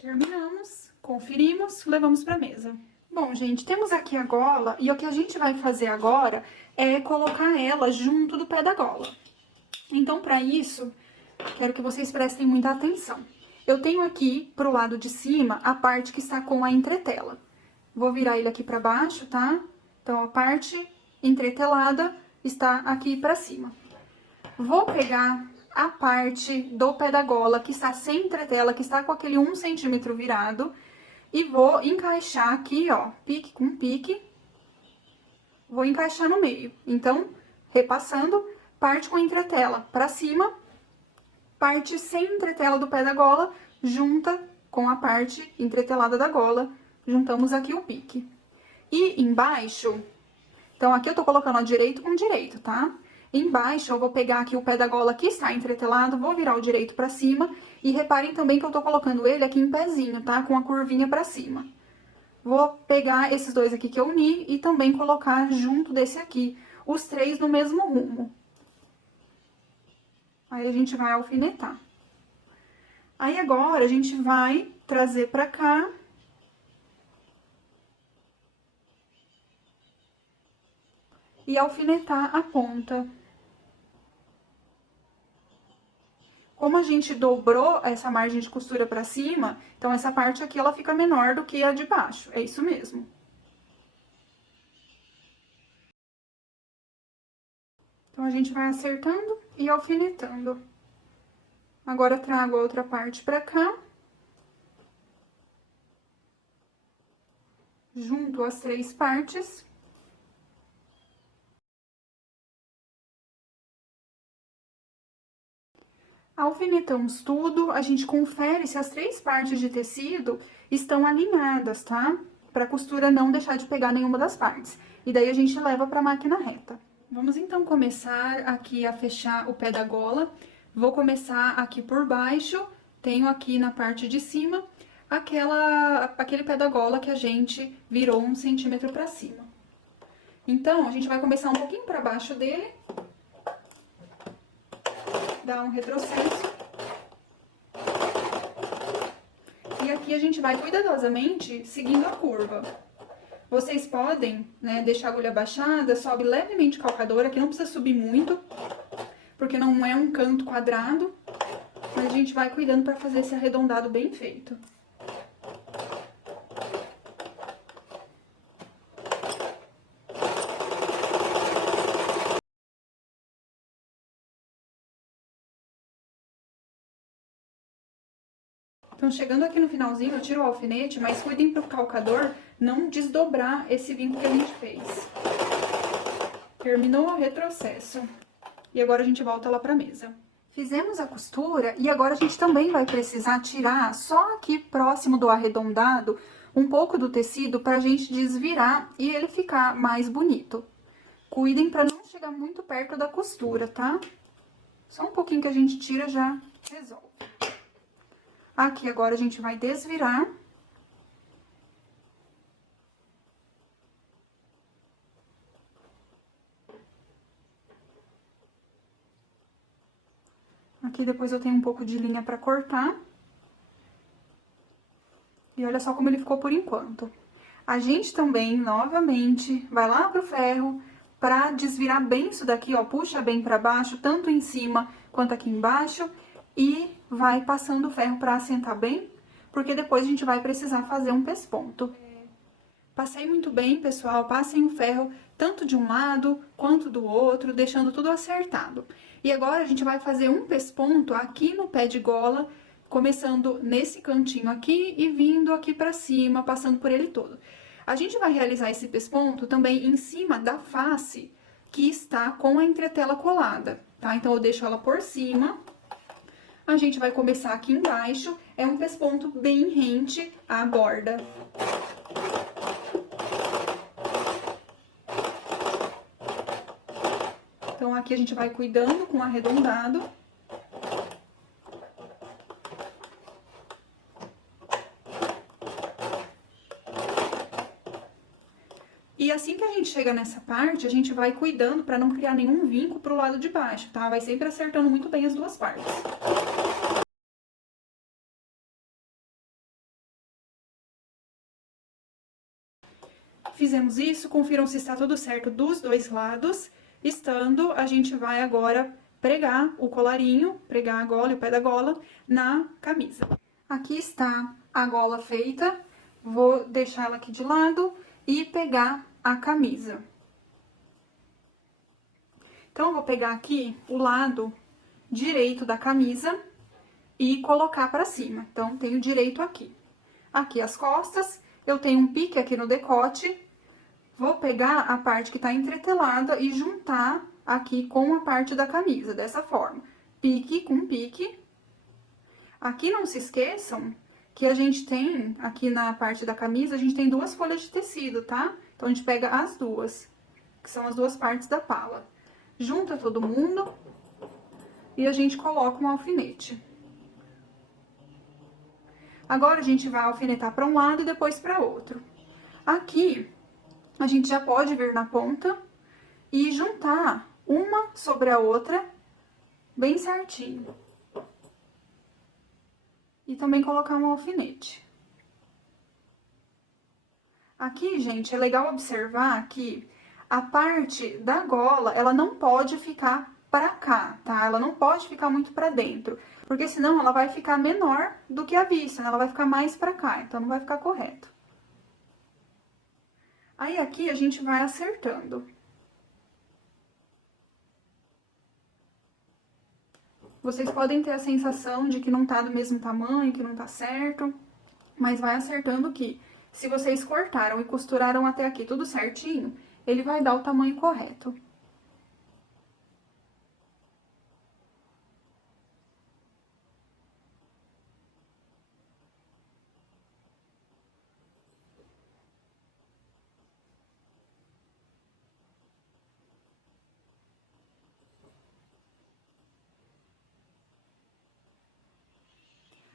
Terminamos, conferimos, levamos para mesa. Bom, gente, temos aqui a gola e o que a gente vai fazer agora é colocar ela junto do pé da gola. Então, para isso, quero que vocês prestem muita atenção. Eu tenho aqui, pro lado de cima, a parte que está com a entretela. Vou virar ele aqui para baixo, tá? Então, a parte entretelada está aqui para cima. Vou pegar a parte do pé da gola que está sem entretela, que está com aquele 1 centímetro virado, e vou encaixar aqui, ó, pique com pique. Vou encaixar no meio. Então, repassando, parte com entretela para cima, parte sem entretela do pé da gola, junta com a parte entretelada da gola, juntamos aqui o pique. E embaixo, então aqui eu tô colocando ó, direito com direito, tá? Embaixo eu vou pegar aqui o pé da gola que está entretelado, vou virar o direito pra cima, e reparem também que eu tô colocando ele aqui em pezinho, tá? Com a curvinha pra cima. Vou pegar esses dois aqui que eu uni e também colocar junto desse aqui, os três no mesmo rumo. Aí, a gente vai alfinetar. Aí, agora, a gente vai trazer pra cá. E alfinetar a ponta. Como a gente dobrou essa margem de costura pra cima, então essa parte aqui, ela fica menor do que a de baixo. É isso mesmo. Então, a gente vai acertando e alfinetando. Agora, trago a outra parte pra cá. Junto as três partes. Alfinetamos tudo, a gente confere se as três partes de tecido estão alinhadas, tá? Pra costura não deixar de pegar nenhuma das partes. E daí, a gente leva pra máquina reta. Vamos, então, começar aqui a fechar o pé da gola. Vou começar aqui por baixo, tenho aqui na parte de cima, aquele pé da gola que a gente virou 1 centímetro pra cima. Então, a gente vai começar um pouquinho pra baixo dele. Dar um retrocesso. E aqui a gente vai cuidadosamente seguindo a curva. Vocês podem, né, deixar a agulha baixada, sobe levemente o calcador, aqui não precisa subir muito, porque não é um canto quadrado, mas a gente vai cuidando para fazer esse arredondado bem feito. Então, chegando aqui no finalzinho, eu tiro o alfinete, mas cuidem pro calcador não desdobrar esse vinco que a gente fez. Terminou o retrocesso. E agora a gente volta lá pra mesa. Fizemos a costura e agora a gente também vai precisar tirar só aqui próximo do arredondado um pouco do tecido pra gente desvirar e ele ficar mais bonito. Cuidem pra não chegar muito perto da costura, tá? Só um pouquinho que a gente tira já resolve. Aqui agora a gente vai desvirar. Aqui depois eu tenho um pouco de linha pra cortar. E olha só como ele ficou por enquanto. A gente também, novamente, vai lá pro ferro pra desvirar bem isso daqui, ó. Puxa bem pra baixo, tanto em cima quanto aqui embaixo. E vai passando o ferro pra assentar bem, porque depois a gente vai precisar fazer um pesponto. Passei muito bem, pessoal, passem o ferro tanto de um lado quanto do outro, deixando tudo acertado. E agora a gente vai fazer um pesponto aqui no pé de gola, começando nesse cantinho aqui e vindo aqui pra cima, passando por ele todo. A gente vai realizar esse pesponto também em cima da face que está com a entretela colada, tá? Então, eu deixo ela por cima. A gente vai começar aqui embaixo, é um pesponto bem rente à borda. Então, aqui a gente vai cuidando com o arredondado. E assim que a gente chega nessa parte, a gente vai cuidando para não criar nenhum vinco pro lado de baixo, tá? Vai sempre acertando muito bem as duas partes. Fizemos isso, confiram se está tudo certo dos dois lados. Estando, a gente vai agora pregar o colarinho, pregar a gola e o pé da gola na camisa. Aqui está a gola feita, vou deixar ela aqui de lado e pegar a camisa. Então, eu vou pegar aqui o lado direito da camisa e colocar pra cima. Então, tenho direito aqui. Aqui as costas, eu tenho um pique aqui no decote. Vou pegar a parte que tá entretelada e juntar aqui com a parte da camisa, dessa forma. Pique com pique. Aqui não se esqueçam que a gente tem, aqui na parte da camisa, a gente tem duas folhas de tecido, tá? Então, a gente pega as duas, que são as duas partes da pala. Junta todo mundo e a gente coloca um alfinete. Agora, a gente vai alfinetar para um lado e depois para outro. Aqui, a gente já pode vir na ponta e juntar uma sobre a outra bem certinho. E também colocar um alfinete. Aqui, gente, é legal observar que a parte da gola, ela não pode ficar pra cá, tá? Ela não pode ficar muito pra dentro, porque senão ela vai ficar menor do que a vista, né? Ela vai ficar mais pra cá, então não vai ficar correto. Aí, aqui, a gente vai acertando. Vocês podem ter a sensação de que não tá do mesmo tamanho, que não tá certo, mas vai acertando que, se vocês cortaram e costuraram até aqui tudo certinho, ele vai dar o tamanho correto.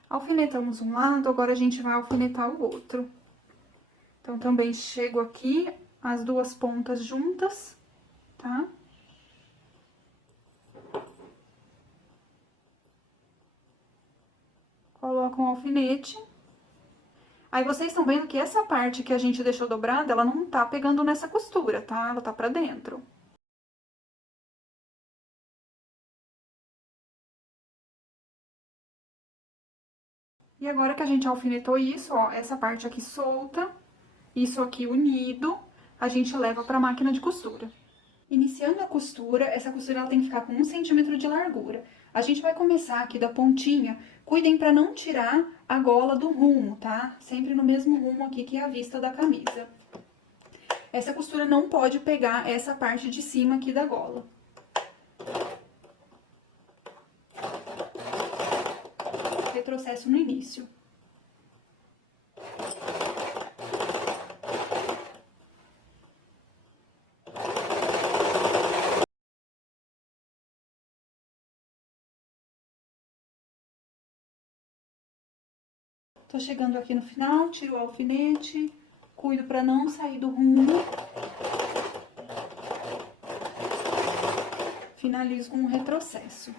Alfinetamos um lado, agora a gente vai alfinetar o outro. Então, também chego aqui, as duas pontas juntas, tá? Coloco um alfinete. Aí, vocês estão vendo que essa parte que a gente deixou dobrada, ela não tá pegando nessa costura, tá? Ela tá pra dentro. E agora que a gente alfinetou isso, ó, essa parte aqui solta, isso aqui unido, a gente leva pra máquina de costura. Iniciando a costura, essa costura ela tem que ficar com 1 centímetro de largura. A gente vai começar aqui da pontinha, cuidem pra não tirar a gola do rumo, tá? Sempre no mesmo rumo aqui que é a vista da camisa. Essa costura não pode pegar essa parte de cima aqui da gola. Retrocesso no início. Tô chegando aqui no final, tiro o alfinete, cuido pra não sair do rumo. Finalizo com um retrocesso.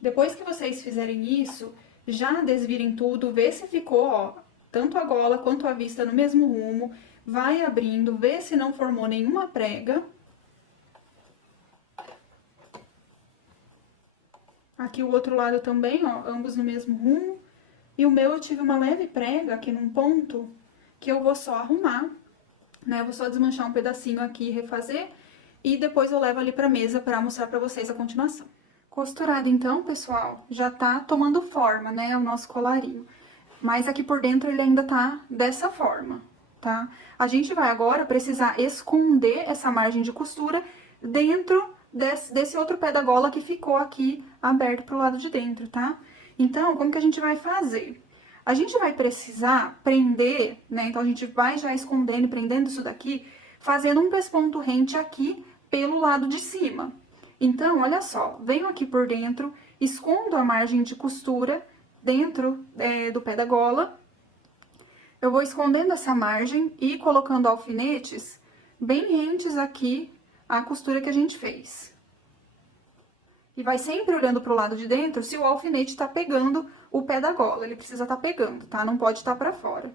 Depois que vocês fizerem isso, já desvirem tudo, vê se ficou, ó, tanto a gola quanto a vista no mesmo rumo. Vai abrindo, vê se não formou nenhuma prega. Aqui o outro lado também, ó, ambos no mesmo rumo. E o meu eu tive uma leve prega aqui num ponto que eu vou só arrumar, né? Eu vou só desmanchar um pedacinho aqui e refazer. E depois eu levo ali pra mesa pra mostrar pra vocês a continuação. Costurado então, pessoal, já tá tomando forma, né, o nosso colarinho. Mas aqui por dentro ele ainda tá dessa forma, tá? A gente vai agora precisar esconder essa margem de costura dentro desse outro pé da gola que ficou aqui aberto pro lado de dentro, tá? Então, como que a gente vai fazer? A gente vai precisar prender, né, então a gente vai já escondendo e prendendo isso daqui, fazendo um pesponto rente aqui pelo lado de cima. Então, olha só, venho aqui por dentro, escondo a margem de costura dentro do pé da gola. Eu vou escondendo essa margem e colocando alfinetes bem rentes aqui à costura que a gente fez. E vai sempre olhando pro lado de dentro se o alfinete tá pegando o pé da gola. Ele precisa tá pegando, tá? Não pode tá pra fora.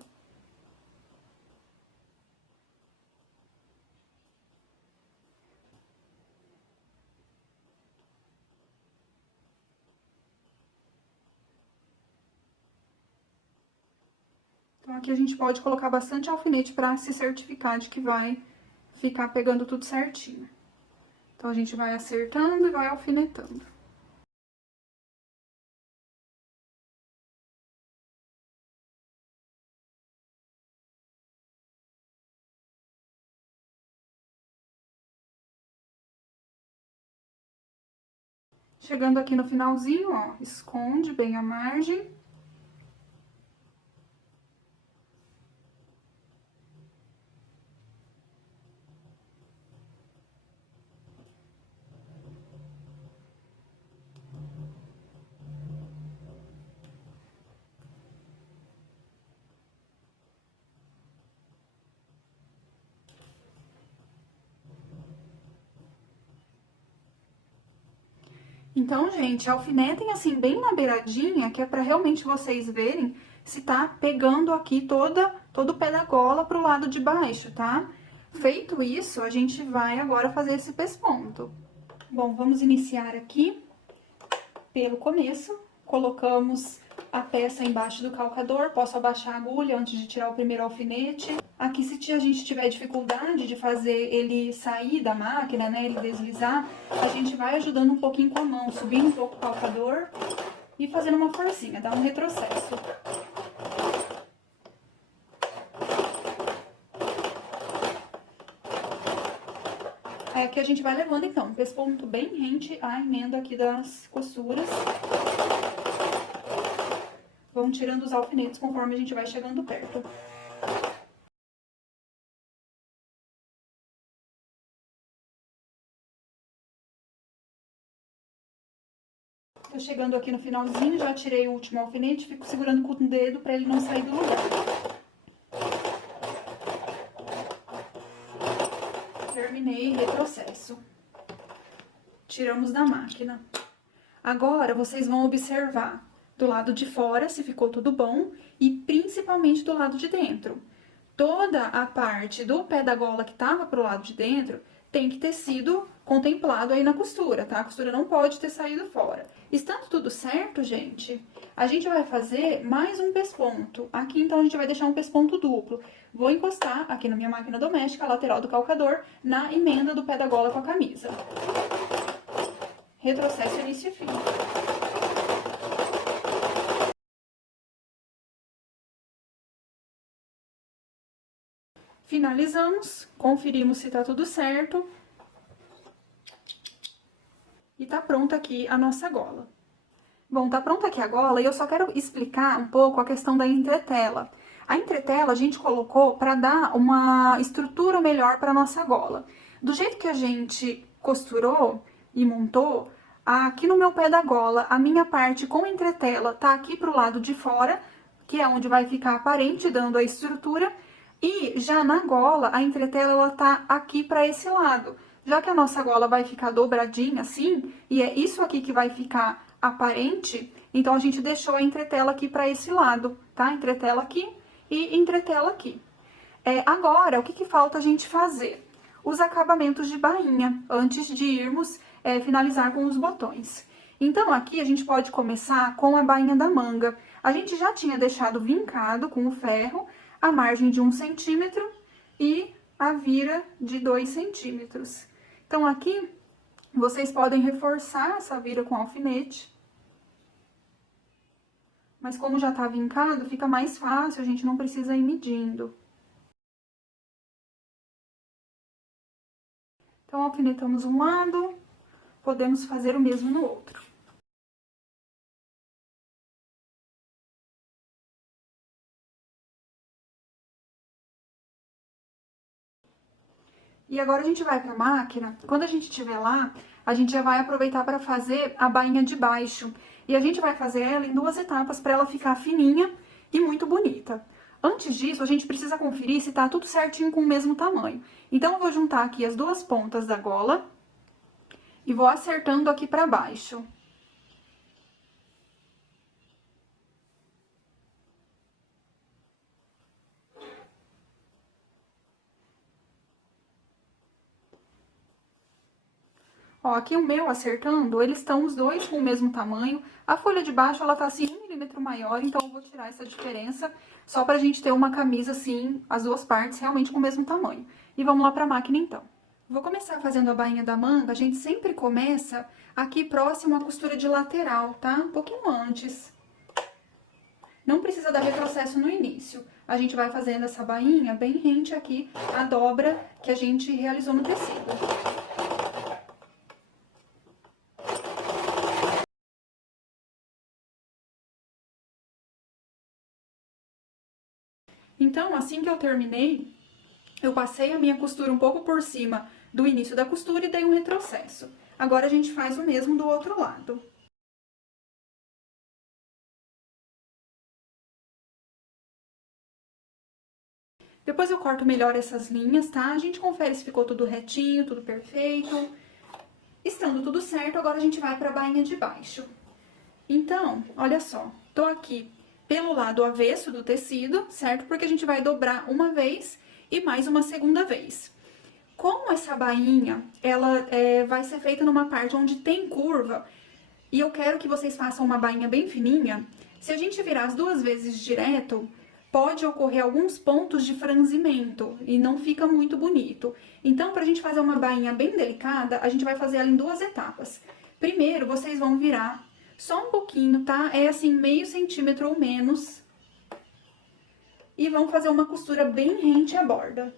Então, aqui a gente pode colocar bastante alfinete pra se certificar de que vai ficar pegando tudo certinho. Então, a gente vai acertando e vai alfinetando. Chegando aqui no finalzinho, ó, esconde bem a margem. Então, gente, alfinetem assim bem na beiradinha, que é pra realmente vocês verem se tá pegando aqui todo o pé da gola pro lado de baixo, tá? Feito isso, a gente vai agora fazer esse pesponto. Bom, vamos iniciar aqui pelo começo. Colocamos a peça embaixo do calcador, posso abaixar a agulha antes de tirar o primeiro alfinete. Aqui, se a gente tiver dificuldade de fazer ele sair da máquina, né, ele deslizar, a gente vai ajudando um pouquinho com a mão, subindo um pouco o calcador e fazendo uma forcinha, dá um retrocesso. Aí aqui a gente vai levando, então, um pesponto bem rente à emenda aqui das costuras. Vamos tirando os alfinetes conforme a gente vai chegando perto. Tô chegando aqui no finalzinho, já tirei o último alfinete, fico segurando com o dedo pra ele não sair do lugar. Terminei, retrocesso. Tiramos da máquina. Agora, vocês vão observar do lado de fora se ficou tudo bom e principalmente do lado de dentro. Toda a parte do pé da gola que tava pro lado de dentro tem que ter sido contemplado aí na costura, tá? A costura não pode ter saído fora. Estando tudo certo, gente, a gente vai fazer mais um pesponto. Aqui, então, a gente vai deixar um pesponto duplo. Vou encostar aqui na minha máquina doméstica, a lateral do calcador, na emenda do pé da gola com a camisa. Retrocesso, início e fim. Finalizamos, conferimos se tá tudo certo. E tá pronta aqui a nossa gola. Bom, tá pronta aqui a gola e eu só quero explicar um pouco a questão da entretela. A entretela a gente colocou para dar uma estrutura melhor para nossa gola. Do jeito que a gente costurou e montou, aqui no meu pé da gola, a minha parte com entretela tá aqui pro lado de fora, que é onde vai ficar aparente, dando a estrutura. E já na gola, a entretela, ela tá aqui para esse lado. Já que a nossa gola vai ficar dobradinha assim, e é isso aqui que vai ficar aparente, então a gente deixou a entretela aqui para esse lado, tá? Entretela aqui e entretela aqui. Agora, o que falta a gente fazer? Os acabamentos de bainha, antes de irmos finalizar com os botões. Então, aqui a gente pode começar com a bainha da manga. A gente já tinha deixado vincado com o ferro a margem de 1 centímetro e a vira de 2 centímetros. Então, aqui, vocês podem reforçar essa vira com alfinete. Mas como já tá vincado, fica mais fácil, a gente não precisa ir medindo. Então, alfinetamos um lado, podemos fazer o mesmo no outro. E agora a gente vai pra máquina, quando a gente estiver lá, a gente já vai aproveitar para fazer a bainha de baixo. E a gente vai fazer ela em 2 etapas para ela ficar fininha e muito bonita. Antes disso, a gente precisa conferir se tá tudo certinho com o mesmo tamanho. Então, eu vou juntar aqui as 2 pontas da gola e vou acertando aqui para baixo. Ó, aqui o meu acertando, eles estão os dois com o mesmo tamanho. A folha de baixo, ela tá assim 1 milímetro maior, então eu vou tirar essa diferença só pra gente ter uma camisa assim, as 2 partes realmente com o mesmo tamanho. E vamos lá pra máquina então. Vou começar fazendo a bainha da manga, a gente sempre começa aqui próximo à costura de lateral, tá? Um pouquinho antes. Não precisa dar retrocesso no início. A gente vai fazendo essa bainha bem rente aqui à dobra que a gente realizou no tecido. Então, assim que eu terminei, eu passei a minha costura um pouco por cima do início da costura e dei um retrocesso. Agora, a gente faz o mesmo do outro lado. Depois eu corto melhor essas linhas, tá? A gente confere se ficou tudo retinho, tudo perfeito. Estando tudo certo, agora a gente vai pra bainha de baixo. Então, olha só, tô aqui pelo lado avesso do tecido, certo? Porque a gente vai dobrar uma vez e mais uma segunda vez. Como essa bainha, ela vai ser feita numa parte onde tem curva, e eu quero que vocês façam uma bainha bem fininha, se a gente virar as 2 vezes direto, pode ocorrer alguns pontos de franzimento e não fica muito bonito. Então, pra gente fazer uma bainha bem delicada, a gente vai fazer ela em 2 etapas. Primeiro, vocês vão virar só um pouquinho, tá? É assim, meio centímetro ou menos. E vão fazer uma costura bem rente à borda.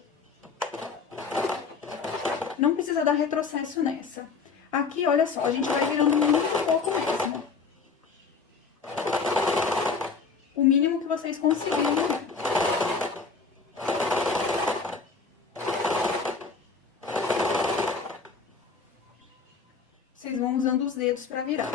Não precisa dar retrocesso nessa. Aqui, olha só, a gente vai virando muito pouco mesmo. O mínimo que vocês conseguirem, né? Vocês vão usando os dedos pra virar.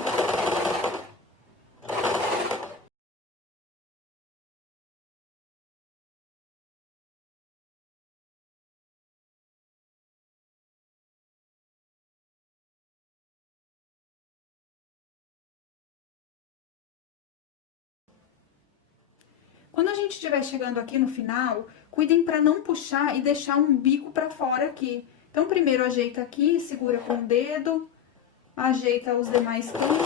Quando a gente estiver chegando aqui no final, cuidem para não puxar e deixar um bico para fora aqui. Então, primeiro ajeita aqui, segura com o dedo, ajeita os demais cantos.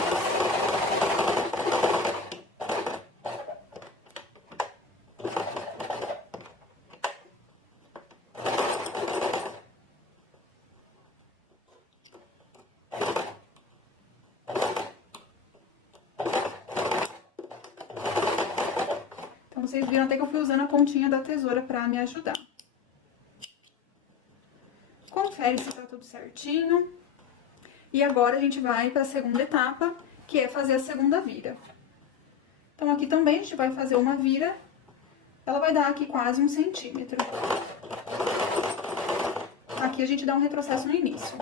Então, vocês viram até que eu fui usando a pontinha da tesoura pra me ajudar. Confere se tá tudo certinho. E agora, a gente vai pra segunda etapa, que é fazer a segunda vira. Então, aqui também a gente vai fazer uma vira. Ela vai dar aqui quase 1 centímetro. Aqui a gente dá um retrocesso no início.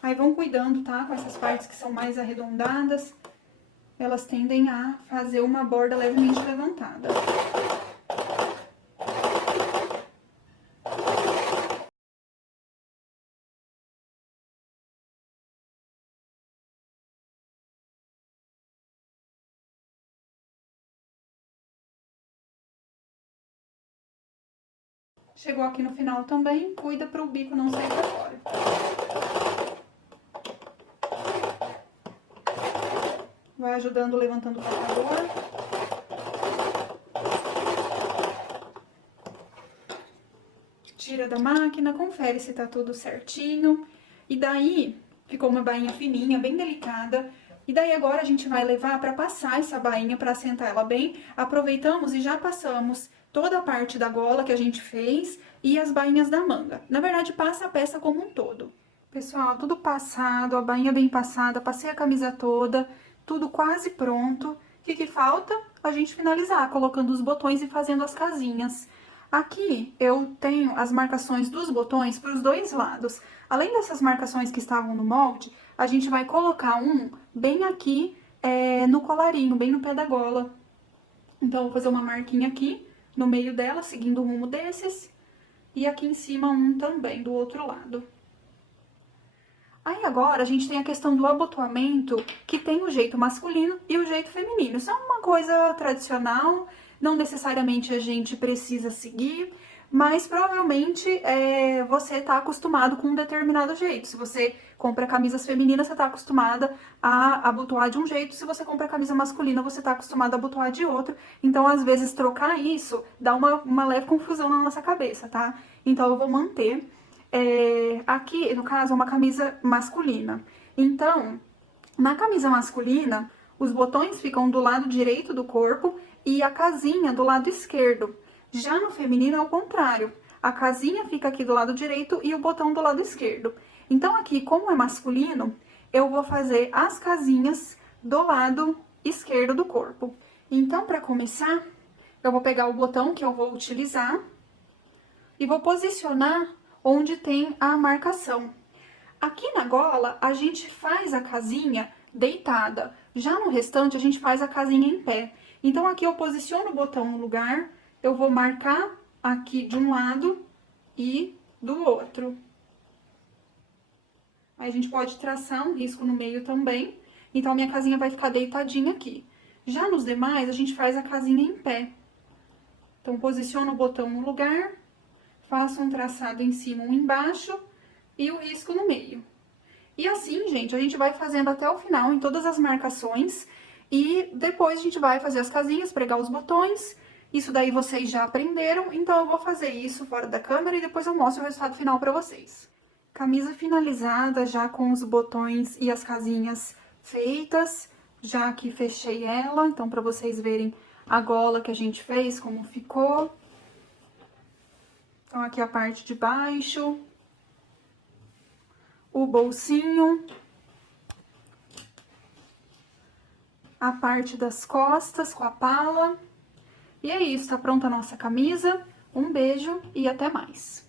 Aí vão cuidando, tá? Com essas partes que são mais arredondadas, elas tendem a fazer uma borda levemente levantada. Chegou aqui no final também, cuida para o bico não sair pra fora. Vai ajudando, levantando o passador. Tira da máquina, confere se tá tudo certinho. E daí, ficou uma bainha fininha, bem delicada. E daí agora a gente vai levar pra passar essa bainha, pra assentar ela bem. Aproveitamos e já passamos toda a parte da gola que a gente fez e as bainhas da manga. Na verdade, passa a peça como um todo. Pessoal, tudo passado, a bainha bem passada, passei a camisa toda, tudo quase pronto. O que falta? A gente finalizar, colocando os botões e fazendo as casinhas. Aqui eu tenho as marcações dos botões para os dois lados. Além dessas marcações que estavam no molde, a gente vai colocar um bem aqui no colarinho, bem no pé da gola. Então, eu vou fazer uma marquinha aqui no meio dela, seguindo o rumo desses. E aqui em cima um também, do outro lado. Aí agora a gente tem a questão do abotoamento, que tem o jeito masculino e o jeito feminino. Isso é uma coisa tradicional, não necessariamente a gente precisa seguir, mas provavelmente você tá acostumado com um determinado jeito. Se você compra camisas femininas, você tá acostumada a abotoar de um jeito. Se você compra camisa masculina, você tá acostumado a abotoar de outro. Então, às vezes, trocar isso dá uma leve confusão na nossa cabeça, tá? Então, eu vou manter... aqui, no caso, é uma camisa masculina. Então, na camisa masculina, os botões ficam do lado direito do corpo e a casinha do lado esquerdo. Já no feminino é o contrário. A casinha fica aqui do lado direito e o botão do lado esquerdo. Então, aqui, como é masculino, eu vou fazer as casinhas do lado esquerdo do corpo. Então, para começar, eu vou pegar o botão que eu vou utilizar e vou posicionar onde tem a marcação. Aqui na gola, a gente faz a casinha deitada. Já no restante, a gente faz a casinha em pé. Então, aqui eu posiciono o botão no lugar, eu vou marcar aqui de um lado e do outro. Aí, a gente pode traçar um risco no meio também. Então, a minha casinha vai ficar deitadinha aqui. Já nos demais, a gente faz a casinha em pé. Então, posiciono o botão no lugar, faço um traçado em cima, um embaixo e o risco no meio. E assim, gente, a gente vai fazendo até o final em todas as marcações e depois a gente vai fazer as casinhas, pregar os botões. Isso daí vocês já aprenderam, então eu vou fazer isso fora da câmera e depois eu mostro o resultado final pra vocês. Camisa finalizada, já com os botões e as casinhas feitas, já que fechei ela, então pra vocês verem a gola que a gente fez, como ficou. Então, aqui a parte de baixo, o bolsinho, a parte das costas com a pala. E é isso, tá pronta a nossa camisa. Um beijo e até mais!